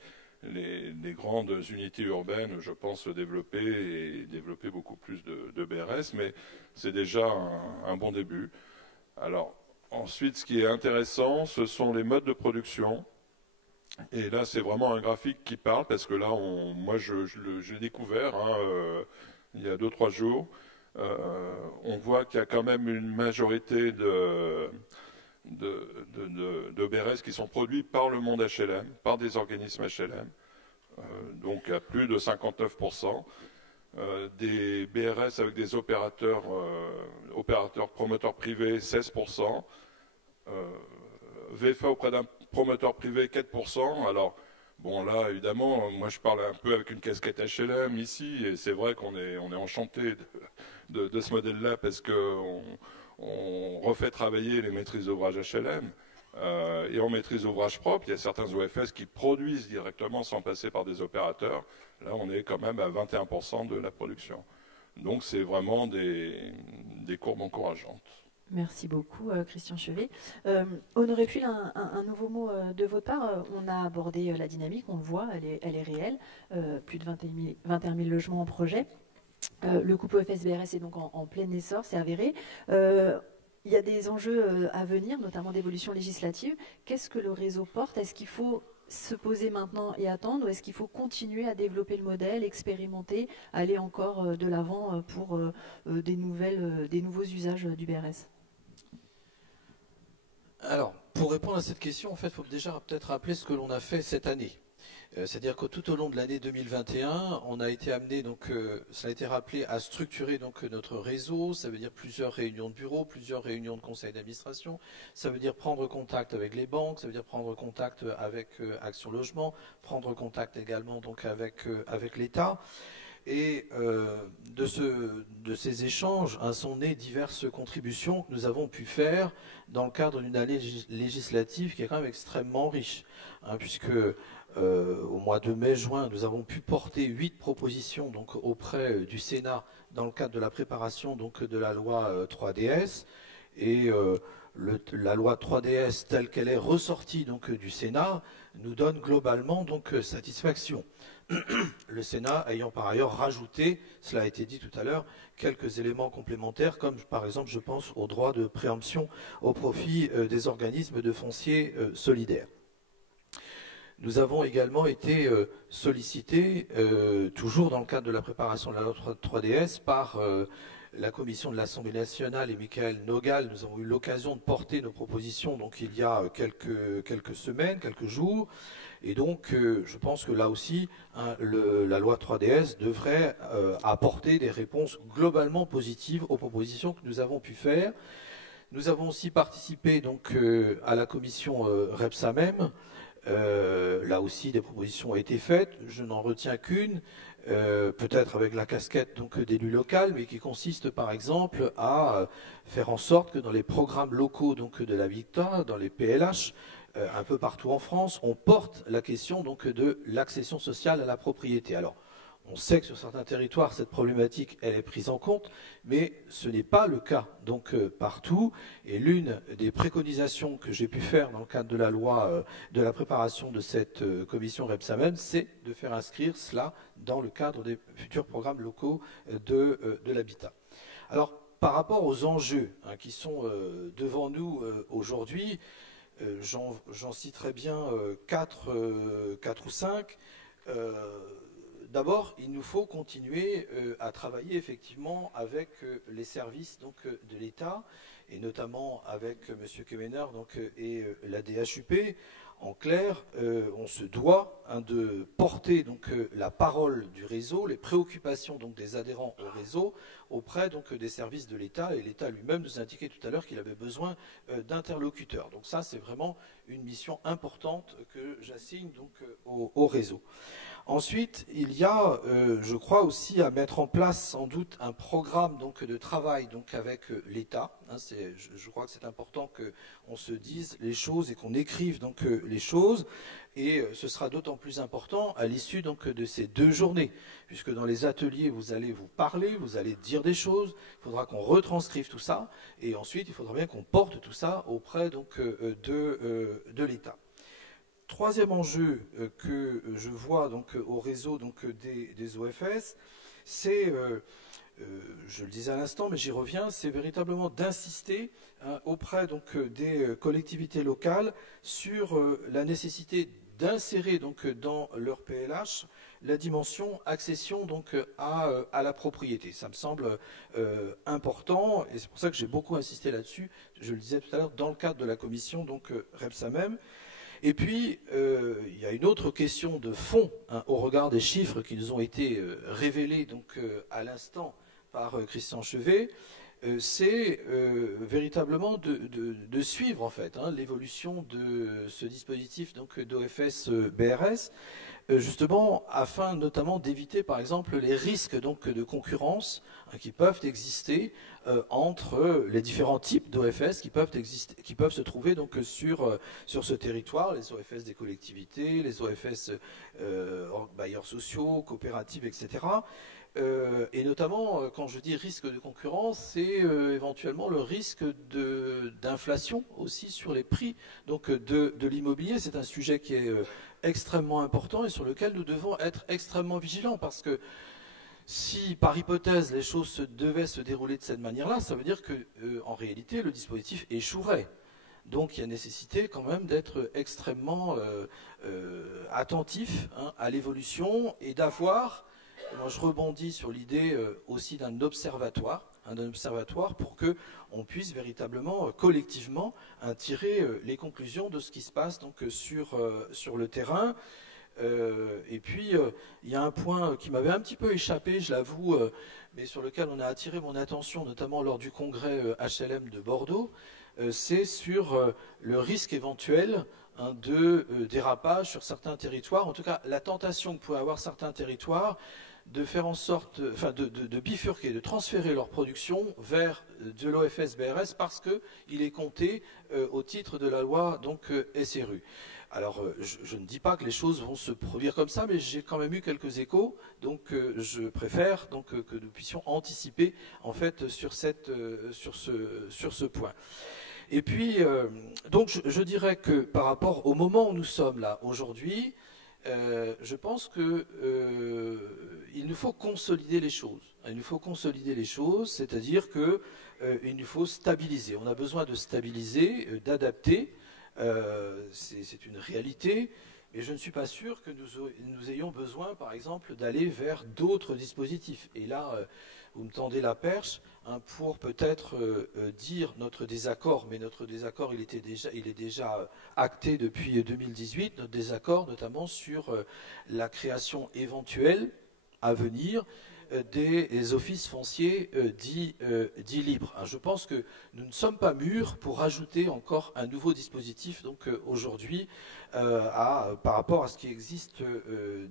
grandes unités urbaines, je pense, se développer et développer beaucoup plus de BRS, mais c'est déjà un bon début. Alors ensuite, ce qui est intéressant, ce sont les modes de production. Et là, c'est vraiment un graphique qui parle parce que là, moi, je l'ai découvert hein, il y a 2-3 jours. On voit qu'il y a quand même une majorité de BRS qui sont produits par le monde HLM, par des organismes HLM, donc à plus de 59%, des BRS avec des opérateurs promoteurs privés 16%, VFA auprès d'un promoteur privé 4%. Alors bon là évidemment moi je parle un peu avec une casquette HLM ici et c'est vrai qu'on est enchanté de ce modèle-là parce que on refait travailler les maîtrises d'ouvrage HLM et en maîtrise d'ouvrage propre, il y a certains OFS qui produisent directement sans passer par des opérateurs. Là, on est quand même à 21% de la production. Donc, c'est vraiment des courbes encourageantes. Merci beaucoup, Christian Chevet. Honoré Puil, un nouveau mot de votre part. On a abordé la dynamique, on le voit, elle est réelle. Plus de 21 000 logements en projet. Le couple OFS-BRS est donc en plein essor, c'est avéré. Il y a des enjeux à venir, notamment d'évolution législative. Qu'est-ce que le réseau porte? Est-ce qu'il faut se poser maintenant et attendre, ou est-ce qu'il faut continuer à développer le modèle, expérimenter, aller encore de l'avant pour des nouveaux usages du BRS? Alors, pour répondre à cette question, en fait, il faut déjà peut-être rappeler ce que l'on a fait cette année. C'est-à-dire que tout au long de l'année 2021, on a été amené, donc, ça a été rappelé, à structurer donc notre réseau. Ça veut dire plusieurs réunions de bureaux, plusieurs réunions de conseil d'administration. Ça veut dire prendre contact avec les banques, ça veut dire prendre contact avec Action Logement, prendre contact également donc avec l'État. Et de ces échanges sont nées diverses contributions que nous avons pu faire dans le cadre d'une année législative qui est quand même extrêmement riche, puisque au mois de mai-juin, nous avons pu porter 8 propositions donc, auprès du Sénat dans le cadre de la préparation donc, de la loi 3DS. Et la loi 3DS telle qu'elle est ressortie donc, du Sénat nous donne globalement donc, satisfaction. Le Sénat ayant par ailleurs rajouté, cela a été dit tout à l'heure, quelques éléments complémentaires, comme par exemple, je pense, au droit de préemption au profit des organismes de foncier solidaires. Nous avons également été sollicités, toujours dans le cadre de la préparation de la loi 3DS, par la commission de l'Assemblée nationale et Michael Nogal. Nous avons eu l'occasion de porter nos propositions donc, il y a quelques semaines, quelques jours. Et donc, je pense que là aussi, la loi 3DS devrait apporter des réponses globalement positives aux propositions que nous avons pu faire. Nous avons aussi participé donc, à la commission Repsamem. Là aussi, des propositions ont été faites. Je n'en retiens qu'une, peut-être avec la casquette donc d'élu local, mais qui consiste par exemple à faire en sorte que dans les programmes locaux donc de l'habitat, dans les PLH, un peu partout en France, on porte la question donc de l'accession sociale à la propriété. Alors, on sait que sur certains territoires, cette problématique, elle est prise en compte, mais ce n'est pas le cas donc partout. Et l'une des préconisations que j'ai pu faire dans le cadre de la loi, de la préparation de cette commission Repsamem, c'est de faire inscrire cela dans le cadre des futurs programmes locaux de l'habitat. Alors, par rapport aux enjeux qui sont devant nous aujourd'hui, j'en citerai bien 4 ou 5. D'abord, il nous faut continuer à travailler effectivement avec les services donc, de l'État, et notamment avec M. Kemener et la DHUP. En clair, on se doit de porter donc, la parole du réseau, les préoccupations donc, des adhérents au réseau auprès donc, des services de l'État. Et l'État lui-même nous indiquait tout à l'heure qu'il avait besoin d'interlocuteurs. Donc ça, c'est vraiment une mission importante que j'assigne donc, au réseau. Ensuite, il y a, je crois aussi, à mettre en place sans doute un programme donc, de travail donc, avec l'État. Je crois que c'est important qu'on se dise les choses et qu'on écrive donc, les choses. Et ce sera d'autant plus important à l'issue donc, de ces 2 journées. Puisque dans les ateliers, vous allez vous parler, vous allez dire des choses. Il faudra qu'on retranscrive tout ça. Et ensuite, il faudra bien qu'on porte tout ça auprès donc, de l'État. Troisième enjeu que je vois donc, au réseau donc, des OFS, c'est, je le disais à l'instant, mais j'y reviens, c'est véritablement d'insister auprès donc, des collectivités locales sur la nécessité d'insérer donc, dans leur PLH la dimension accession donc, à la propriété. Ça me semble important et c'est pour ça que j'ai beaucoup insisté là-dessus, je le disais tout à l'heure, dans le cadre de la commission donc, Repsamem. Et puis, il y a une autre question de fond au regard des chiffres qui nous ont été révélés donc, à l'instant par Christian Chevet, c'est véritablement de suivre en fait l'évolution de ce dispositif d'OFS BRS, justement afin notamment d'éviter par exemple les risques donc, de concurrence qui peuvent exister entre les différents types d'OFS qui peuvent se trouver donc sur ce territoire, les OFS des collectivités, les OFS bailleurs sociaux, coopératives, etc. Et notamment, quand je dis risque de concurrence, c'est éventuellement le risque d'inflation aussi sur les prix donc de l'immobilier. C'est un sujet qui est extrêmement important et sur lequel nous devons être extrêmement vigilants, parce que si, par hypothèse, les choses devaient se dérouler de cette manière-là, ça veut dire que, en réalité, le dispositif échouerait. Donc, il y a nécessité quand même d'être extrêmement attentif à l'évolution et d'avoir, moi je rebondis sur l'idée aussi d'un observatoire pour que on puisse véritablement, collectivement, tirer les conclusions de ce qui se passe donc sur le terrain. Et puis, il y a un point qui m'avait un petit peu échappé, je l'avoue, mais sur lequel on a attiré mon attention, notamment lors du congrès HLM de Bordeaux, c'est sur le risque éventuel de dérapage sur certains territoires, en tout cas la tentation que pouvaient avoir certains territoires de faire en sorte, enfin de bifurquer, de transférer leur production vers de l'OFS-BRS parce qu'il est compté au titre de la loi donc SRU. Alors, je ne dis pas que les choses vont se produire comme ça, mais j'ai quand même eu quelques échos, donc je préfère donc que nous puissions anticiper en fait sur ce point. Et puis, donc je dirais que par rapport au moment où nous sommes là aujourd'hui, je pense que il nous faut consolider les choses. Il nous faut consolider les choses, c'est-à-dire que il nous faut stabiliser. On a besoin de stabiliser, d'adapter. C'est une réalité, mais je ne suis pas sûr que nous ayons besoin, par exemple, d'aller vers d'autres dispositifs. Et là, vous me tendez la perche pour peut-être dire notre désaccord, mais notre désaccord, il est déjà acté depuis 2018, notre désaccord notamment sur la création éventuelle à venir des offices fonciers dits libres. Je pense que nous ne sommes pas mûrs pour rajouter encore un nouveau dispositif donc aujourd'hui par rapport à ce qui existe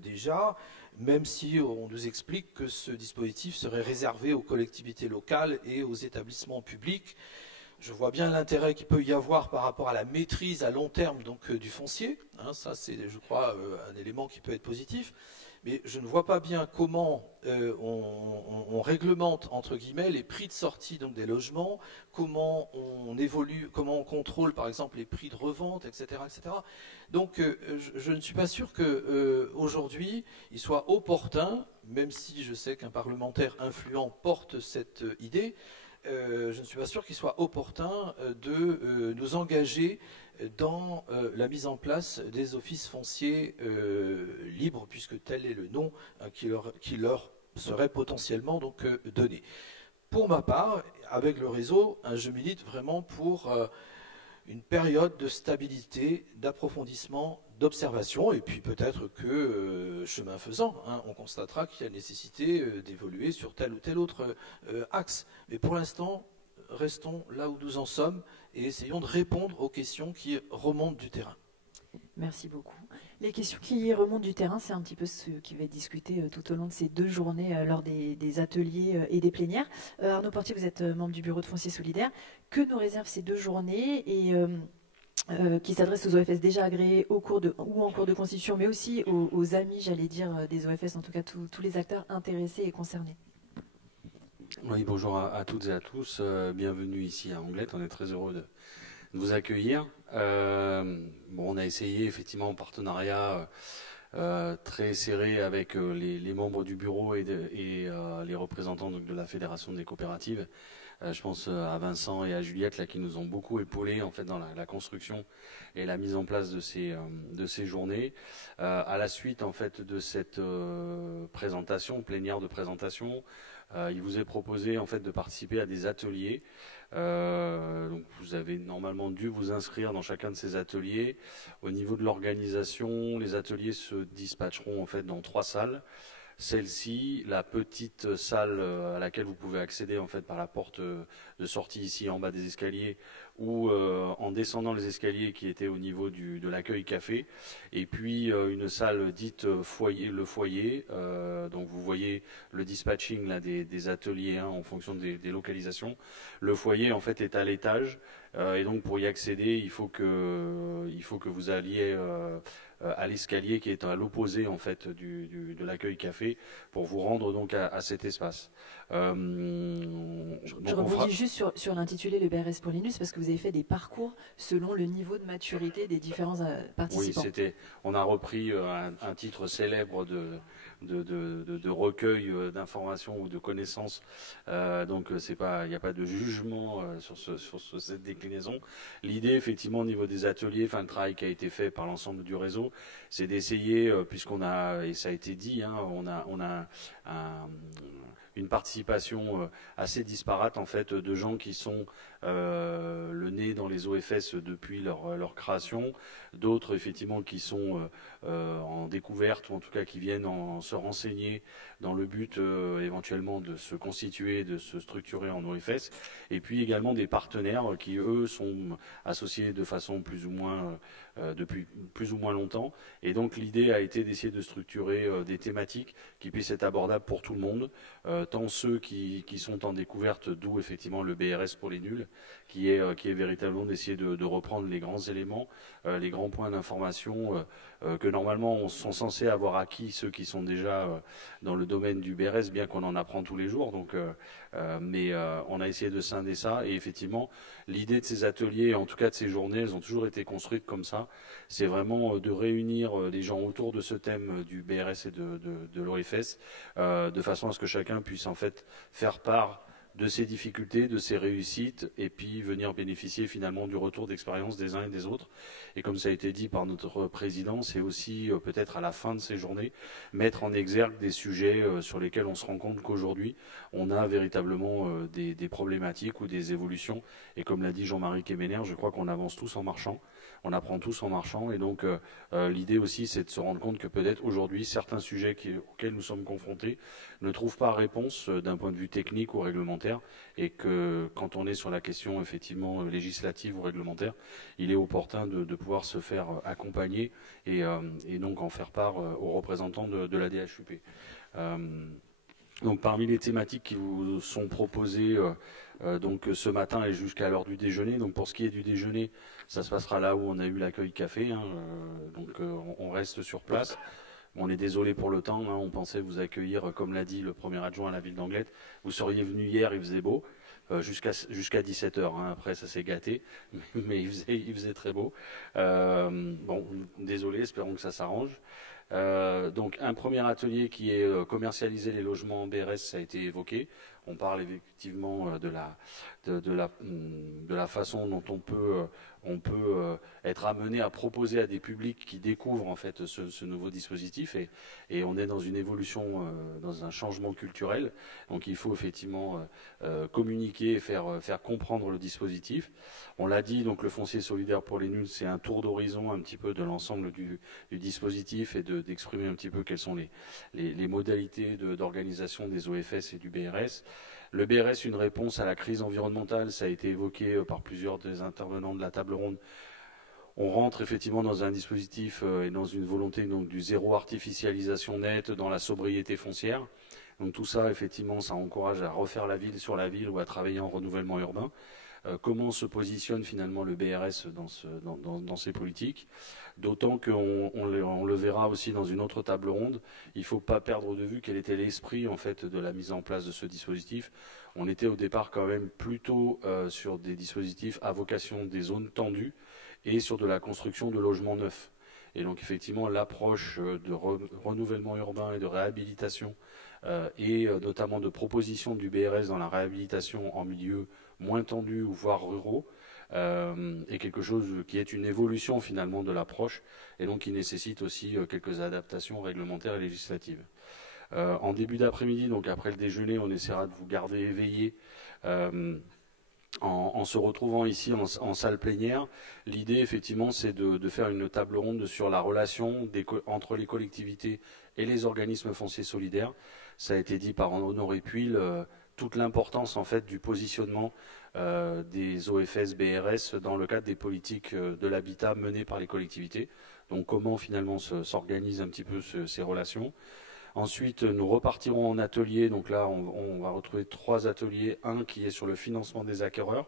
déjà, même si on nous explique que ce dispositif serait réservé aux collectivités locales et aux établissements publics. Je vois bien l'intérêt qu'il peut y avoir par rapport à la maîtrise à long terme donc du foncier. Ça, c'est, je crois, un élément qui peut être positif. Mais je ne vois pas bien comment on réglemente, entre guillemets, les prix de sortie donc, des logements, comment on évolue, comment on contrôle, par exemple, les prix de revente, etc. etc. Donc, je ne suis pas sûr qu'aujourd'hui, il soit opportun, même si je sais qu'un parlementaire influent porte cette idée, je ne suis pas sûr qu'il soit opportun de nous engager dans la mise en place des offices fonciers libres, puisque tel est le nom qui leur serait potentiellement donc donné. Pour ma part, avec le réseau, je milite vraiment pour une période de stabilité, d'approfondissement, d'observation, et puis peut-être que, chemin faisant, on constatera qu'il y a nécessité d'évoluer sur tel ou tel autre axe. Mais pour l'instant, restons là où nous en sommes et essayons de répondre aux questions qui remontent du terrain. Merci beaucoup. Les questions qui remontent du terrain, c'est un petit peu ce qui va être discuté tout au long de ces 2 journées lors des ateliers et des plénières. Arnaud Portier, vous êtes membre du bureau de Foncier Solidaire. Que nous réservent ces 2 journées et qui s'adressent aux OFS déjà agréés ou en cours de constitution, mais aussi aux amis, j'allais dire, des OFS, en tout cas tous les acteurs intéressés et concernés? Oui, bonjour à toutes et à tous. Bienvenue ici à Anglette. On est très heureux de vous accueillir. On a essayé effectivement en partenariat très serré avec les membres du bureau et les représentants donc, de la Fédération des coopératives. Je pense à Vincent et à Juliette là, qui nous ont beaucoup épaulés en fait, dans la construction et la mise en place de ces journées. À la suite en fait, de cette plénière de présentation, il vous est proposé en fait, de participer à des ateliers. Donc vous avez normalement dû vous inscrire dans chacun de ces ateliers. Au niveau de l'organisation, les ateliers se dispatcheront en fait, dans 3 salles. Celle-ci, la petite salle à laquelle vous pouvez accéder en fait par la porte de sortie ici en bas des escaliers ou en descendant les escaliers qui étaient au niveau de l'accueil café, et puis une salle dite foyer, le foyer. Donc vous voyez le dispatching là, des ateliers en fonction des localisations. Le foyer en fait est à l'étage et donc pour y accéder il faut que vous alliez à l'escalier qui est à l'opposé en fait de l'accueil café pour vous rendre donc à cet espace. Je rebondis juste sur l'intitulé le BRS pour l'INUS parce que vous avez fait des parcours selon le niveau de maturité des différents participants. Oui, on a repris un titre célèbre de recueil d'informations ou de connaissances. Donc il n'y a pas de jugement sur cette déclinaison. L'idée effectivement au niveau des ateliers, le travail qui a été fait par l'ensemble du réseau, c'est d'essayer, puisqu'on a, et ça a été dit, on a une participation assez disparate en fait de gens qui sont le nez dans les OFS depuis leur création, d'autres effectivement qui sont en découverte ou en tout cas qui viennent se renseigner dans le but éventuellement de se constituer, de se structurer en OFS, et puis également des partenaires qui eux sont associés de façon plus ou moins depuis plus ou moins longtemps, et donc l'idée a été d'essayer de structurer des thématiques qui puissent être abordables pour tout le monde, tant ceux qui sont en découverte, d'où effectivement le BRS pour les nuls, qui est véritablement d'essayer de reprendre les grands éléments, les grands points d'information que normalement sont censés avoir acquis ceux qui sont déjà dans le domaine du BRS, bien qu'on en apprend tous les jours. Donc, mais on a essayé de scinder ça, et effectivement l'idée de ces ateliers, en tout cas de ces journées, elles ont toujours été construites comme ça. C'est vraiment de réunir les gens autour de ce thème du BRS et de l'OFS, de façon à ce que chacun puisse en fait faire part de ses difficultés, de ses réussites, et puis venir bénéficier finalement du retour d'expérience des uns et des autres. Et comme ça a été dit par notre président, c'est aussi peut-être à la fin de ces journées mettre en exergue des sujets sur lesquels on se rend compte qu'aujourd'hui on a véritablement des problématiques ou des évolutions. Et comme l'a dit Jean-Marie Kemener, je crois qu'on avance tous en marchant. On apprend tous en marchant, et donc l'idée aussi c'est de se rendre compte que peut-être aujourd'hui certains sujets auxquels nous sommes confrontés ne trouvent pas réponse d'un point de vue technique ou réglementaire, et que quand on est sur la question effectivement législative ou réglementaire, il est opportun de pouvoir se faire accompagner et donc en faire part aux représentants de la DHUP. Donc parmi les thématiques qui vous sont proposées donc ce matin et jusqu'à l'heure du déjeuner, donc pour ce qui est du déjeuner, ça se passera là où on a eu l'accueil café, donc on reste sur place. On est désolé pour le temps, on pensait vous accueillir, comme l'a dit le premier adjoint à la ville d'Anglet. Vous seriez venu hier, il faisait beau, jusqu'à 17h, après ça s'est gâté, mais il faisait très beau. Bon, désolé, espérons que ça s'arrange. Donc un premier atelier qui est commercialiser les logements en BRS, ça a été évoqué. On parle effectivement de la façon dont on peut être amené à proposer à des publics qui découvrent en fait ce nouveau dispositif, et on est dans une évolution, dans un changement culturel. Donc il faut effectivement communiquer et faire comprendre le dispositif. On l'a dit, donc le foncier solidaire pour les nuls, c'est un tour d'horizon un petit peu de l'ensemble du dispositif, et d'exprimer un petit peu quelles sont les modalités d'organisation des OFS et du BRS. Le BRS, une réponse à la crise environnementale, ça a été évoqué par plusieurs des intervenants de la table ronde. On rentre effectivement dans un dispositif et dans une volonté donc du zéro artificialisation nette, dans la sobriété foncière. Donc tout ça, effectivement, ça encourage à refaire la ville sur la ville ou à travailler en renouvellement urbain. Comment se positionne finalement le BRS dans ces politiques, d'autant qu'on le verra aussi dans une autre table ronde. Il ne faut pas perdre de vue quel était l'esprit en fait de la mise en place de ce dispositif. On était au départ quand même plutôt sur des dispositifs à vocation des zones tendues et sur de la construction de logements neufs. Et donc effectivement l'approche de renouvellement urbain et de réhabilitation et notamment de proposition du BRS dans la réhabilitation en milieu moins tendus ou voire ruraux, est quelque chose qui est une évolution finalement de l'approche, et donc qui nécessite aussi quelques adaptations réglementaires et législatives. En début d'après-midi, donc après le déjeuner, on essaiera de vous garder éveillés en se retrouvant ici en salle plénière. L'idée effectivement c'est de faire une table ronde sur la relation entre les collectivités et les organismes fonciers solidaires. Ça a été dit par Honoré Puil, toute l'importance en fait du positionnement des OFS BRS dans le cadre des politiques de l'habitat menées par les collectivités. Donc comment finalement s'organisent un petit peu ces relations. Ensuite, nous repartirons en atelier. Donc là, on va retrouver 3 ateliers. Un qui est sur le financement des acquéreurs.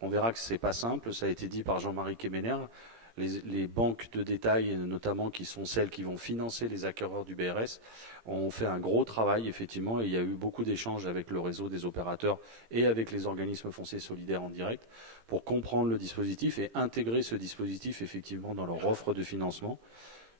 On verra que c'est pas simple. Ça a été dit par Jean-Marie Kemener. les banques de détail, notamment qui sont celles qui vont financer les acquéreurs du BRS, ont fait un gros travail, effectivement, et il y a eu beaucoup d'échanges avec le réseau des opérateurs et avec les organismes fonciers solidaires en direct pour comprendre le dispositif et intégrer ce dispositif, effectivement, dans leur offre de financement.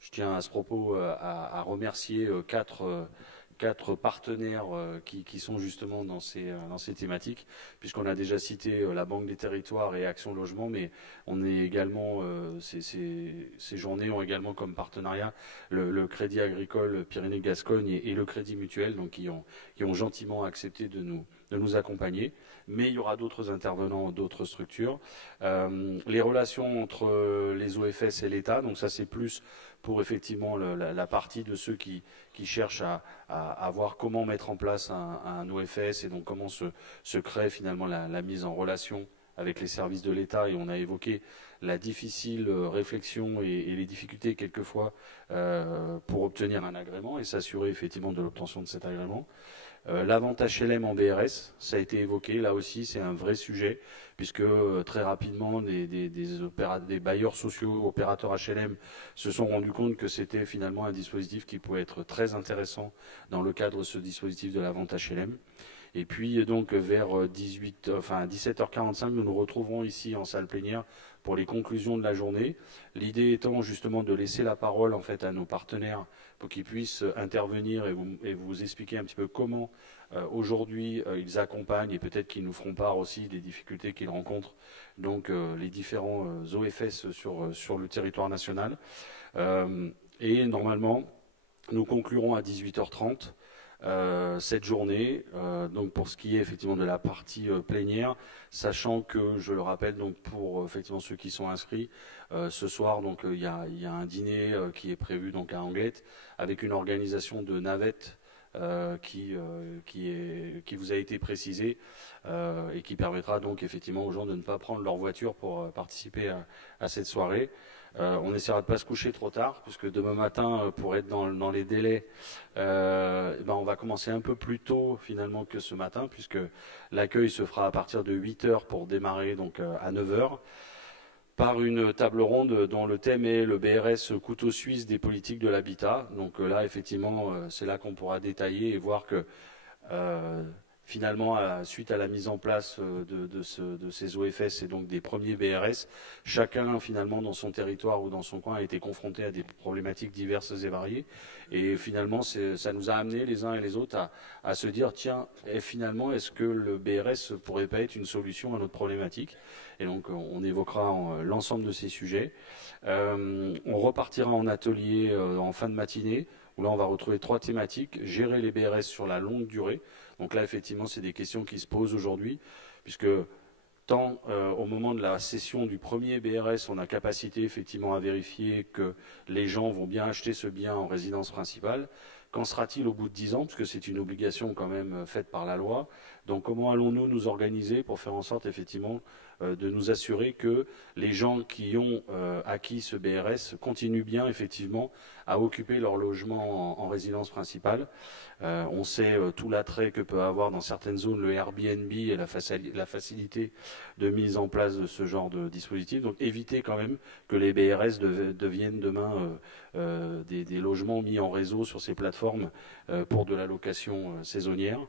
Je tiens à ce propos à remercier quatre partenaires qui sont justement dans ces thématiques, puisqu'on a déjà cité la Banque des Territoires et Action Logement, mais on est également, ces journées ont également comme partenariat le Crédit Agricole Pyrénées-Gascogne et le Crédit Mutuel, donc qui ont gentiment accepté de nous accompagner. Mais il y aura d'autres intervenants, d'autres structures. Les relations entre les OFS et l'État, donc ça c'est plus pour effectivement la partie de ceux qui cherchent à voir comment mettre en place un OFS et donc comment se crée finalement la mise en relation avec les services de l'État. Et on a évoqué la difficile réflexion et les difficultés quelquefois pour obtenir un agrément et s'assurer effectivement de l'obtention de cet agrément. La vente HLM en BRS, ça a été évoqué, là aussi c'est un vrai sujet, puisque très rapidement des bailleurs sociaux, opérateurs HLM se sont rendus compte que c'était finalement un dispositif qui pouvait être très intéressant dans le cadre de ce dispositif de la vente HLM. Et puis donc vers 17h45, nous nous retrouverons ici en salle plénière pour les conclusions de la journée. L'idée étant justement de laisser la parole en fait à nos partenaires pour qu'ils puissent intervenir et vous expliquer un petit peu comment aujourd'hui ils accompagnent et peut-être qu'ils nous feront part aussi des difficultés qu'ils rencontrent, donc les différents OFS sur le territoire national. Et normalement, nous conclurons à 18h30. Cette journée, donc pour ce qui est effectivement de la partie plénière, sachant que je le rappelle donc pour effectivement ceux qui sont inscrits, ce soir donc il y a un dîner qui est prévu donc à Anglette avec une organisation de navette qui vous a été précisée et qui permettra donc effectivement aux gens de ne pas prendre leur voiture pour participer à cette soirée. On essaiera de ne pas se coucher trop tard, puisque demain matin, pour être dans les délais, on va commencer un peu plus tôt finalement que ce matin, puisque l'accueil se fera à partir de 8h pour démarrer donc à 9h, par une table ronde dont le thème est le BRS couteau suisse des politiques de l'habitat. Donc là, effectivement, c'est là qu'on pourra détailler et voir que finalement, suite à la mise en place de ces OFS et donc des premiers BRS, chacun finalement dans son territoire ou dans son coin a été confronté à des problématiques diverses et variées. Et finalement, ça nous a amené les uns et les autres à se dire, tiens, et finalement, est-ce que le BRS pourrait pas être une solution à notre problématique? Et donc, on évoquera l'ensemble de ces sujets. On repartira en atelier en fin de matinée, où là, on va retrouver 3 thématiques. Gérer les BRS sur la longue durée. Donc là, effectivement, c'est des questions qui se posent aujourd'hui, puisque tant au moment de la cession du premier BRS, on a capacité effectivement à vérifier que les gens vont bien acheter ce bien en résidence principale. Qu'en sera-t-il au bout de 10 ans, puisque c'est une obligation quand même faite par la loi. Donc comment allons-nous nous organiser pour faire en sorte effectivement de nous assurer que les gens qui ont acquis ce BRS continuent bien effectivement à occuper leur logement en résidence principale. On sait tout l'attrait que peut avoir dans certaines zones le Airbnb et la facilité de mise en place de ce genre de dispositif. Donc éviter quand même que les BRS deviennent demain des logements mis en réseau sur ces plateformes pour de la location saisonnière.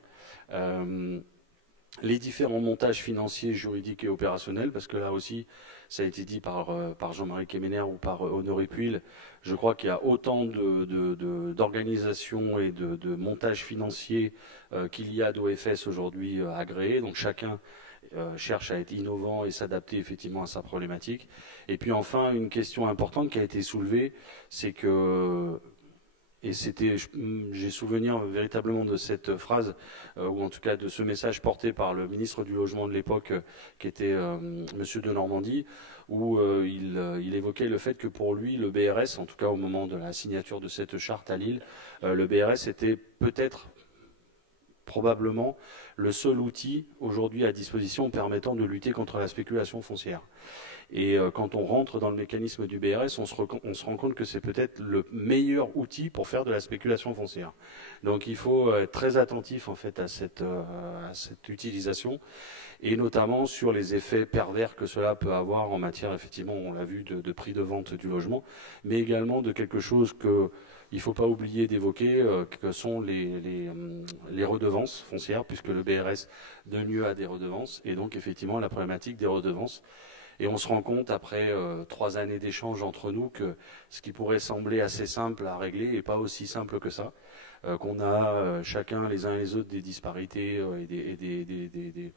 Les différents montages financiers, juridiques et opérationnels, parce que là aussi, ça a été dit par Jean-Marie Kemener ou par Honoré Puil, je crois qu'il y a autant d'organisations et de montages financiers qu'il y a d'OFS aujourd'hui agréés. Donc chacun cherche à être innovant et s'adapter effectivement à sa problématique. Et puis enfin, une question importante qui a été soulevée, c'est que... Et j'ai souvenir véritablement de cette phrase, ou en tout cas de ce message porté par le ministre du Logement de l'époque, qui était Monsieur de Normandie, où il évoquait le fait que pour lui, le BRS, en tout cas au moment de la signature de cette charte à Lille, le BRS était peut-être probablement le seul outil aujourd'hui à disposition permettant de lutter contre la spéculation foncière. Et quand on rentre dans le mécanisme du BRS, on se rend compte que c'est peut-être le meilleur outil pour faire de la spéculation foncière. Donc il faut être très attentif en fait à cette utilisation, et notamment sur les effets pervers que cela peut avoir en matière, effectivement, on l'a vu, de prix de vente du logement, mais également de quelque chose que il ne faut pas oublier d'évoquer, que sont les redevances foncières, puisque le BRS donne lieu à des redevances, et donc effectivement la problématique des redevances. Et on se rend compte, après 3 années d'échanges entre nous, que ce qui pourrait sembler assez simple à régler n'est pas aussi simple que ça, qu'on a chacun les uns et les autres des disparités et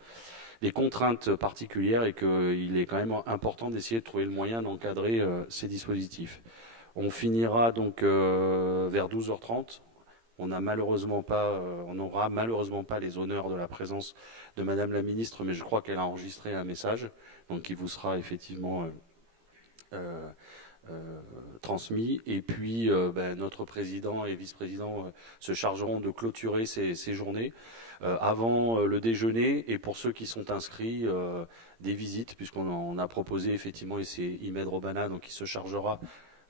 des contraintes particulières, et qu'il est quand même important d'essayer de trouver le moyen d'encadrer ces dispositifs. On finira donc vers 12h30. On n'aura malheureusement pas les honneurs de la présence de Madame la Ministre, mais je crois qu'elle a enregistré un message, donc qui vous sera effectivement transmis. Et puis notre président et vice-président se chargeront de clôturer ces journées avant le déjeuner, et pour ceux qui sont inscrits, des visites, puisqu'on a proposé effectivement, et c'est Imed Robana donc qui se chargera.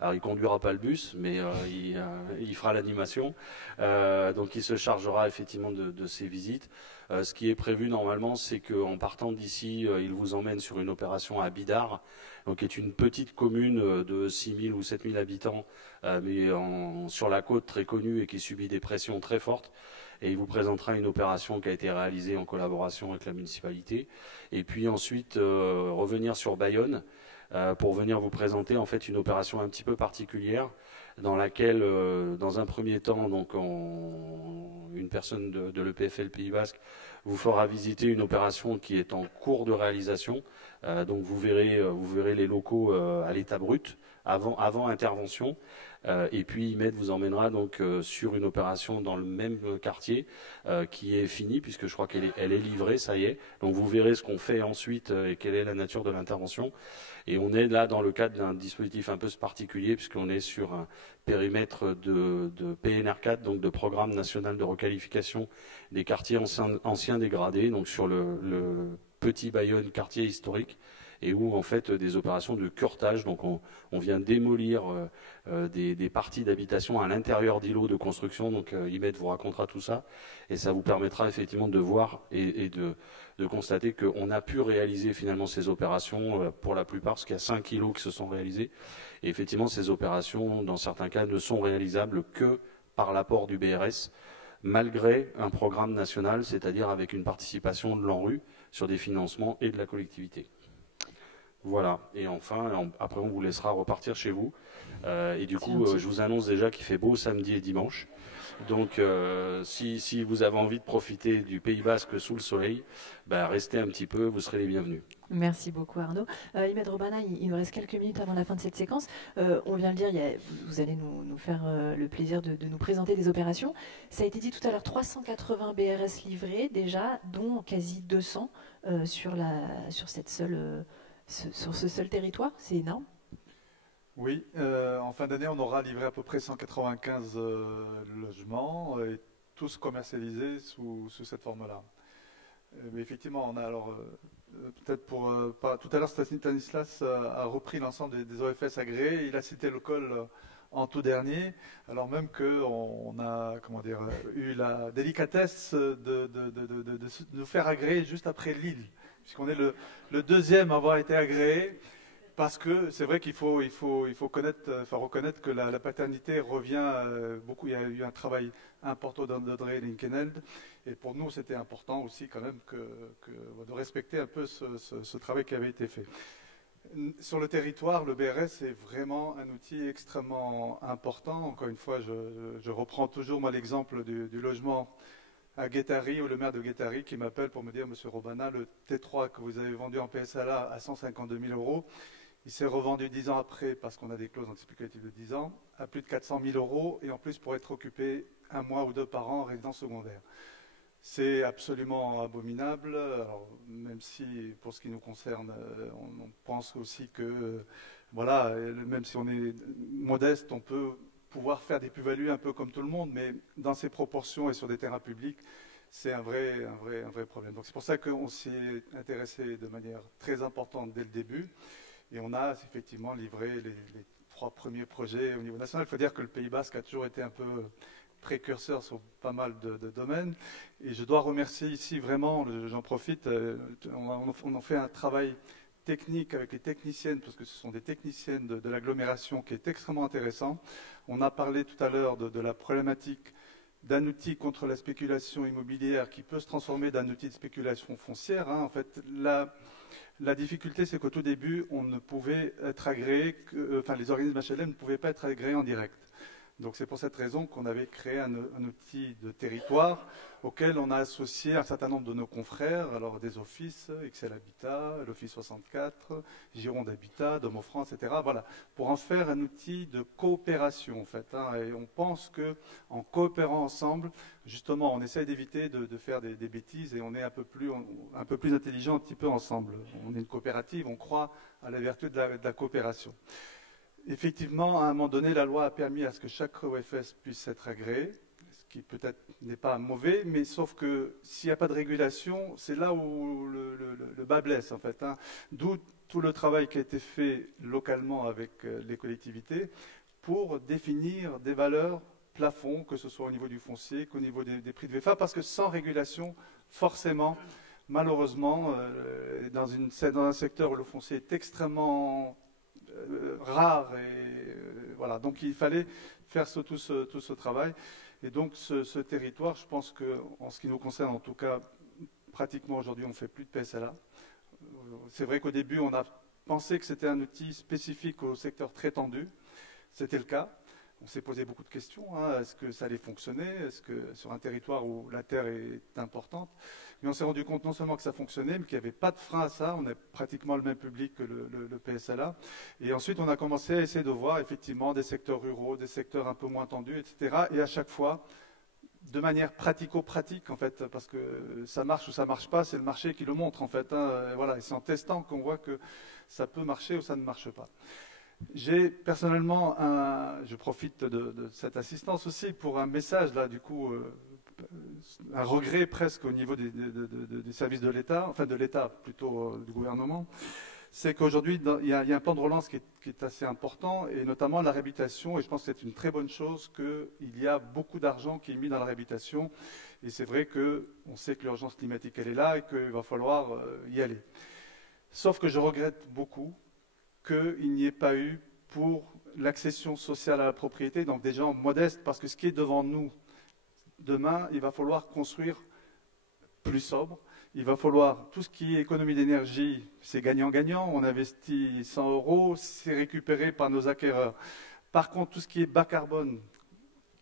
Alors, il conduira pas le bus, mais il fera l'animation. Donc, il se chargera effectivement de ces visites. Ce qui est prévu normalement, c'est qu'en partant d'ici, il vous emmène sur une opération à Bidart, donc qui est une petite commune de 6 000 ou 7 000 habitants, mais sur la côte, très connue, et qui subit des pressions très fortes. Et il vous présentera une opération qui a été réalisée en collaboration avec la municipalité. Et puis ensuite, revenir sur Bayonne, pour venir vous présenter en fait une opération un petit peu particulière, dans laquelle, dans un premier temps, donc une personne de l'EPFL Pays Basque vous fera visiter une opération qui est en cours de réalisation. Donc vous verrez les locaux à l'état brut avant intervention. Et puis Imed vous emmènera donc sur une opération dans le même quartier qui est finie, puisque je crois qu'elle est livrée, ça y est. Donc vous verrez ce qu'on fait ensuite et quelle est la nature de l'intervention. Et on est là dans le cadre d'un dispositif un peu particulier, puisqu'on est sur un périmètre de PNR4, donc de Programme National de Requalification des quartiers anciens dégradés, donc sur le petit Bayonne quartier historique, et où en fait des opérations de curtage, donc on vient démolir des parties d'habitation à l'intérieur d'îlots de construction, donc Imed vous racontera tout ça, et ça vous permettra effectivement de voir et de constater qu'on a pu réaliser finalement ces opérations pour la plupart, parce qu'il y a 5 îlots qui se sont réalisés, et effectivement ces opérations dans certains cas ne sont réalisables que par l'apport du BRS, malgré un programme national, c'est-à-dire avec une participation de l'ANRU sur des financements et de la collectivité. Voilà, et enfin, après on vous laissera repartir chez vous. Et du coup, je vous annonce déjà qu'il fait beau samedi et dimanche. Donc, si vous avez envie de profiter du Pays Basque sous le soleil, restez un petit peu, vous serez les bienvenus. Merci beaucoup Arnaud. Imed Robana, il nous reste quelques minutes avant la fin de cette séquence. On vient de le dire, vous allez nous faire le plaisir de nous présenter des opérations. Ça a été dit tout à l'heure, 380 BRS livrés déjà, dont quasi 200 sur ce seul territoire. C'est énorme. Oui, en fin d'année, on aura livré à peu près 195 logements, et tous commercialisés sous cette forme-là. Mais effectivement, on a alors, peut-être tout à l'heure, Stanislas a repris l'ensemble des OFS agréés, il a cité le col en tout dernier, alors même qu'on a eu la délicatesse de nous faire agréer juste après Lille, puisqu'on est le deuxième à avoir été agréé. Parce que c'est vrai qu'il faut reconnaître que la paternité revient beaucoup. Il y a eu un travail important d'Audrey Linkenheld, et pour nous c'était important aussi quand même de respecter un peu ce travail qui avait été fait. Sur le territoire, le BRS est vraiment un outil extrêmement important. Encore une fois, je reprends toujours moi l'exemple du logement à Guétari, ou le maire de Guétari qui m'appelle pour me dire: Monsieur Robana, le T3 que vous avez vendu en PSLA à 152 000 €, il s'est revendu 10 ans après, parce qu'on a des clauses anticipatives de 10 ans, à plus de 400 000 €, et en plus pour être occupé 1 mois ou 2 par an en résidence secondaire. C'est absolument abominable, alors, même si pour ce qui nous concerne, on pense aussi que, voilà, même si on est modeste, on peut pouvoir faire des plus-values un peu comme tout le monde, mais dans ces proportions et sur des terrains publics, c'est un vrai problème. Donc c'est pour ça qu'on s'y est intéressé de manière très importante dès le début. Et on a effectivement livré les 3 premiers projets au niveau national. Il faut dire que le Pays Basque a toujours été un peu précurseur sur pas mal de domaines. Et je dois remercier ici vraiment, j'en profite, on a fait un travail technique avec les techniciennes, parce que ce sont des techniciennes de l'agglomération qui est extrêmement intéressant. On a parlé tout à l'heure de la problématique d'un outil contre la spéculation immobilière qui peut se transformer d'un outil de spéculation foncière. En fait, la difficulté, c'est qu'au tout début, on ne pouvait être agréé, les organismes HLM ne pouvaient pas être agréés en direct. Donc c'est pour cette raison qu'on avait créé un outil de territoire auquel on a associé un certain nombre de nos confrères, alors des offices, XL Habitat, l'Office 64, Gironde Habitat, Domo France, etc. Voilà, pour en faire un outil de coopération en fait. Et on pense qu'en coopérant ensemble, justement, on essaie d'éviter de faire des bêtises et on est un peu plus intelligent un petit peu ensemble. On est une coopérative, on croit à la vertu de la coopération. Effectivement, à un moment donné, la loi a permis à ce que chaque OFS puisse être agréé, ce qui peut-être n'est pas mauvais, mais sauf que s'il n'y a pas de régulation, c'est là où le bas blesse en fait. D'où tout le travail qui a été fait localement avec les collectivités pour définir des valeurs plafonds, que ce soit au niveau du foncier qu'au niveau des prix de VFA, parce que sans régulation, forcément, malheureusement, dans un secteur où le foncier est extrêmement rare et voilà, donc il fallait faire tout ce travail et donc ce territoire, je pense que en ce qui nous concerne en tout cas, pratiquement aujourd'hui on ne fait plus de PSLA. C'est vrai qu'au début on a pensé que c'était un outil spécifique au secteur très tendu, c'était le cas. On s'est posé beaucoup de questions, est-ce que ça allait fonctionner, est-ce que sur un territoire où la terre est importante, mais on s'est rendu compte non seulement que ça fonctionnait, mais qu'il n'y avait pas de frein à ça, on est pratiquement le même public que le PSLA, et ensuite on a commencé à essayer de voir effectivement des secteurs ruraux, des secteurs un peu moins tendus, etc., et à chaque fois, de manière pratico-pratique en fait, parce que ça marche ou ça ne marche pas, c'est le marché qui le montre en fait, voilà, et c'est en testant qu'on voit que ça peut marcher ou ça ne marche pas. J'ai personnellement, je profite de cette assistance aussi pour un message, là, du coup, un regret presque au niveau des services de l'État, enfin de l'État plutôt du gouvernement, c'est qu'aujourd'hui, il y a un plan de relance qui est assez important, et notamment la réhabilitation, et je pense que c'est une très bonne chose qu'il y a beaucoup d'argent qui est mis dans la réhabilitation, et c'est vrai qu'on sait que l'urgence climatique, elle est là, et qu'il va falloir y aller. Sauf que je regrette beaucoup qu'il n'y ait pas eu pour l'accession sociale à la propriété, donc des gens modestes, parce que ce qui est devant nous demain, il va falloir construire plus sobre, il va falloir, tout ce qui est économie d'énergie, c'est gagnant-gagnant, on investit 100 €, c'est récupéré par nos acquéreurs. Par contre, tout ce qui est bas carbone,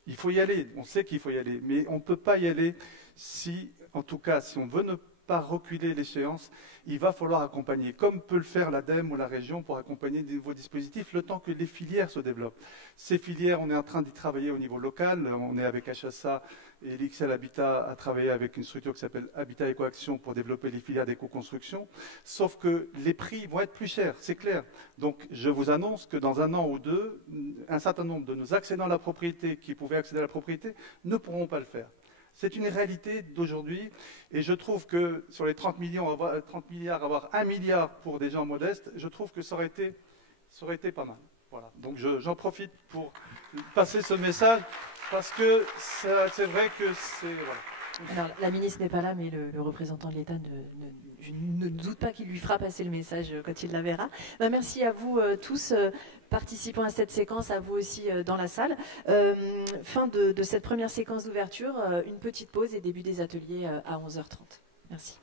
il faut y aller, on sait qu'il faut y aller, mais on ne peut pas y aller si, en tout cas, si on veut ne pas reculer l'échéance, il va falloir accompagner, comme peut le faire l'ADEME ou la région pour accompagner des nouveaux dispositifs, le temps que les filières se développent. Ces filières, on est en train d'y travailler au niveau local, on est avec HSA et l'XL Habitat à travailler avec une structure qui s'appelle Habitat Écoaction pour développer les filières d'éco-construction, sauf que les prix vont être plus chers, c'est clair. Donc je vous annonce que dans 1 an ou 2, un certain nombre de nos accédants à la propriété qui pouvaient accéder à la propriété ne pourront pas le faire. C'est une réalité d'aujourd'hui et je trouve que sur les 30 milliards, avoir 1 milliard pour des gens modestes, je trouve que ça aurait été pas mal. Voilà. Donc j'en profite pour passer ce message parce que c'est vrai que c'est... Voilà. Alors, la ministre n'est pas là, mais le représentant de l'État, je ne doute pas qu'il lui fera passer le message quand il la verra. Merci à vous tous participant à cette séquence, à vous aussi dans la salle. Fin de cette première séquence d'ouverture, une petite pause et début des ateliers à 11h30. Merci.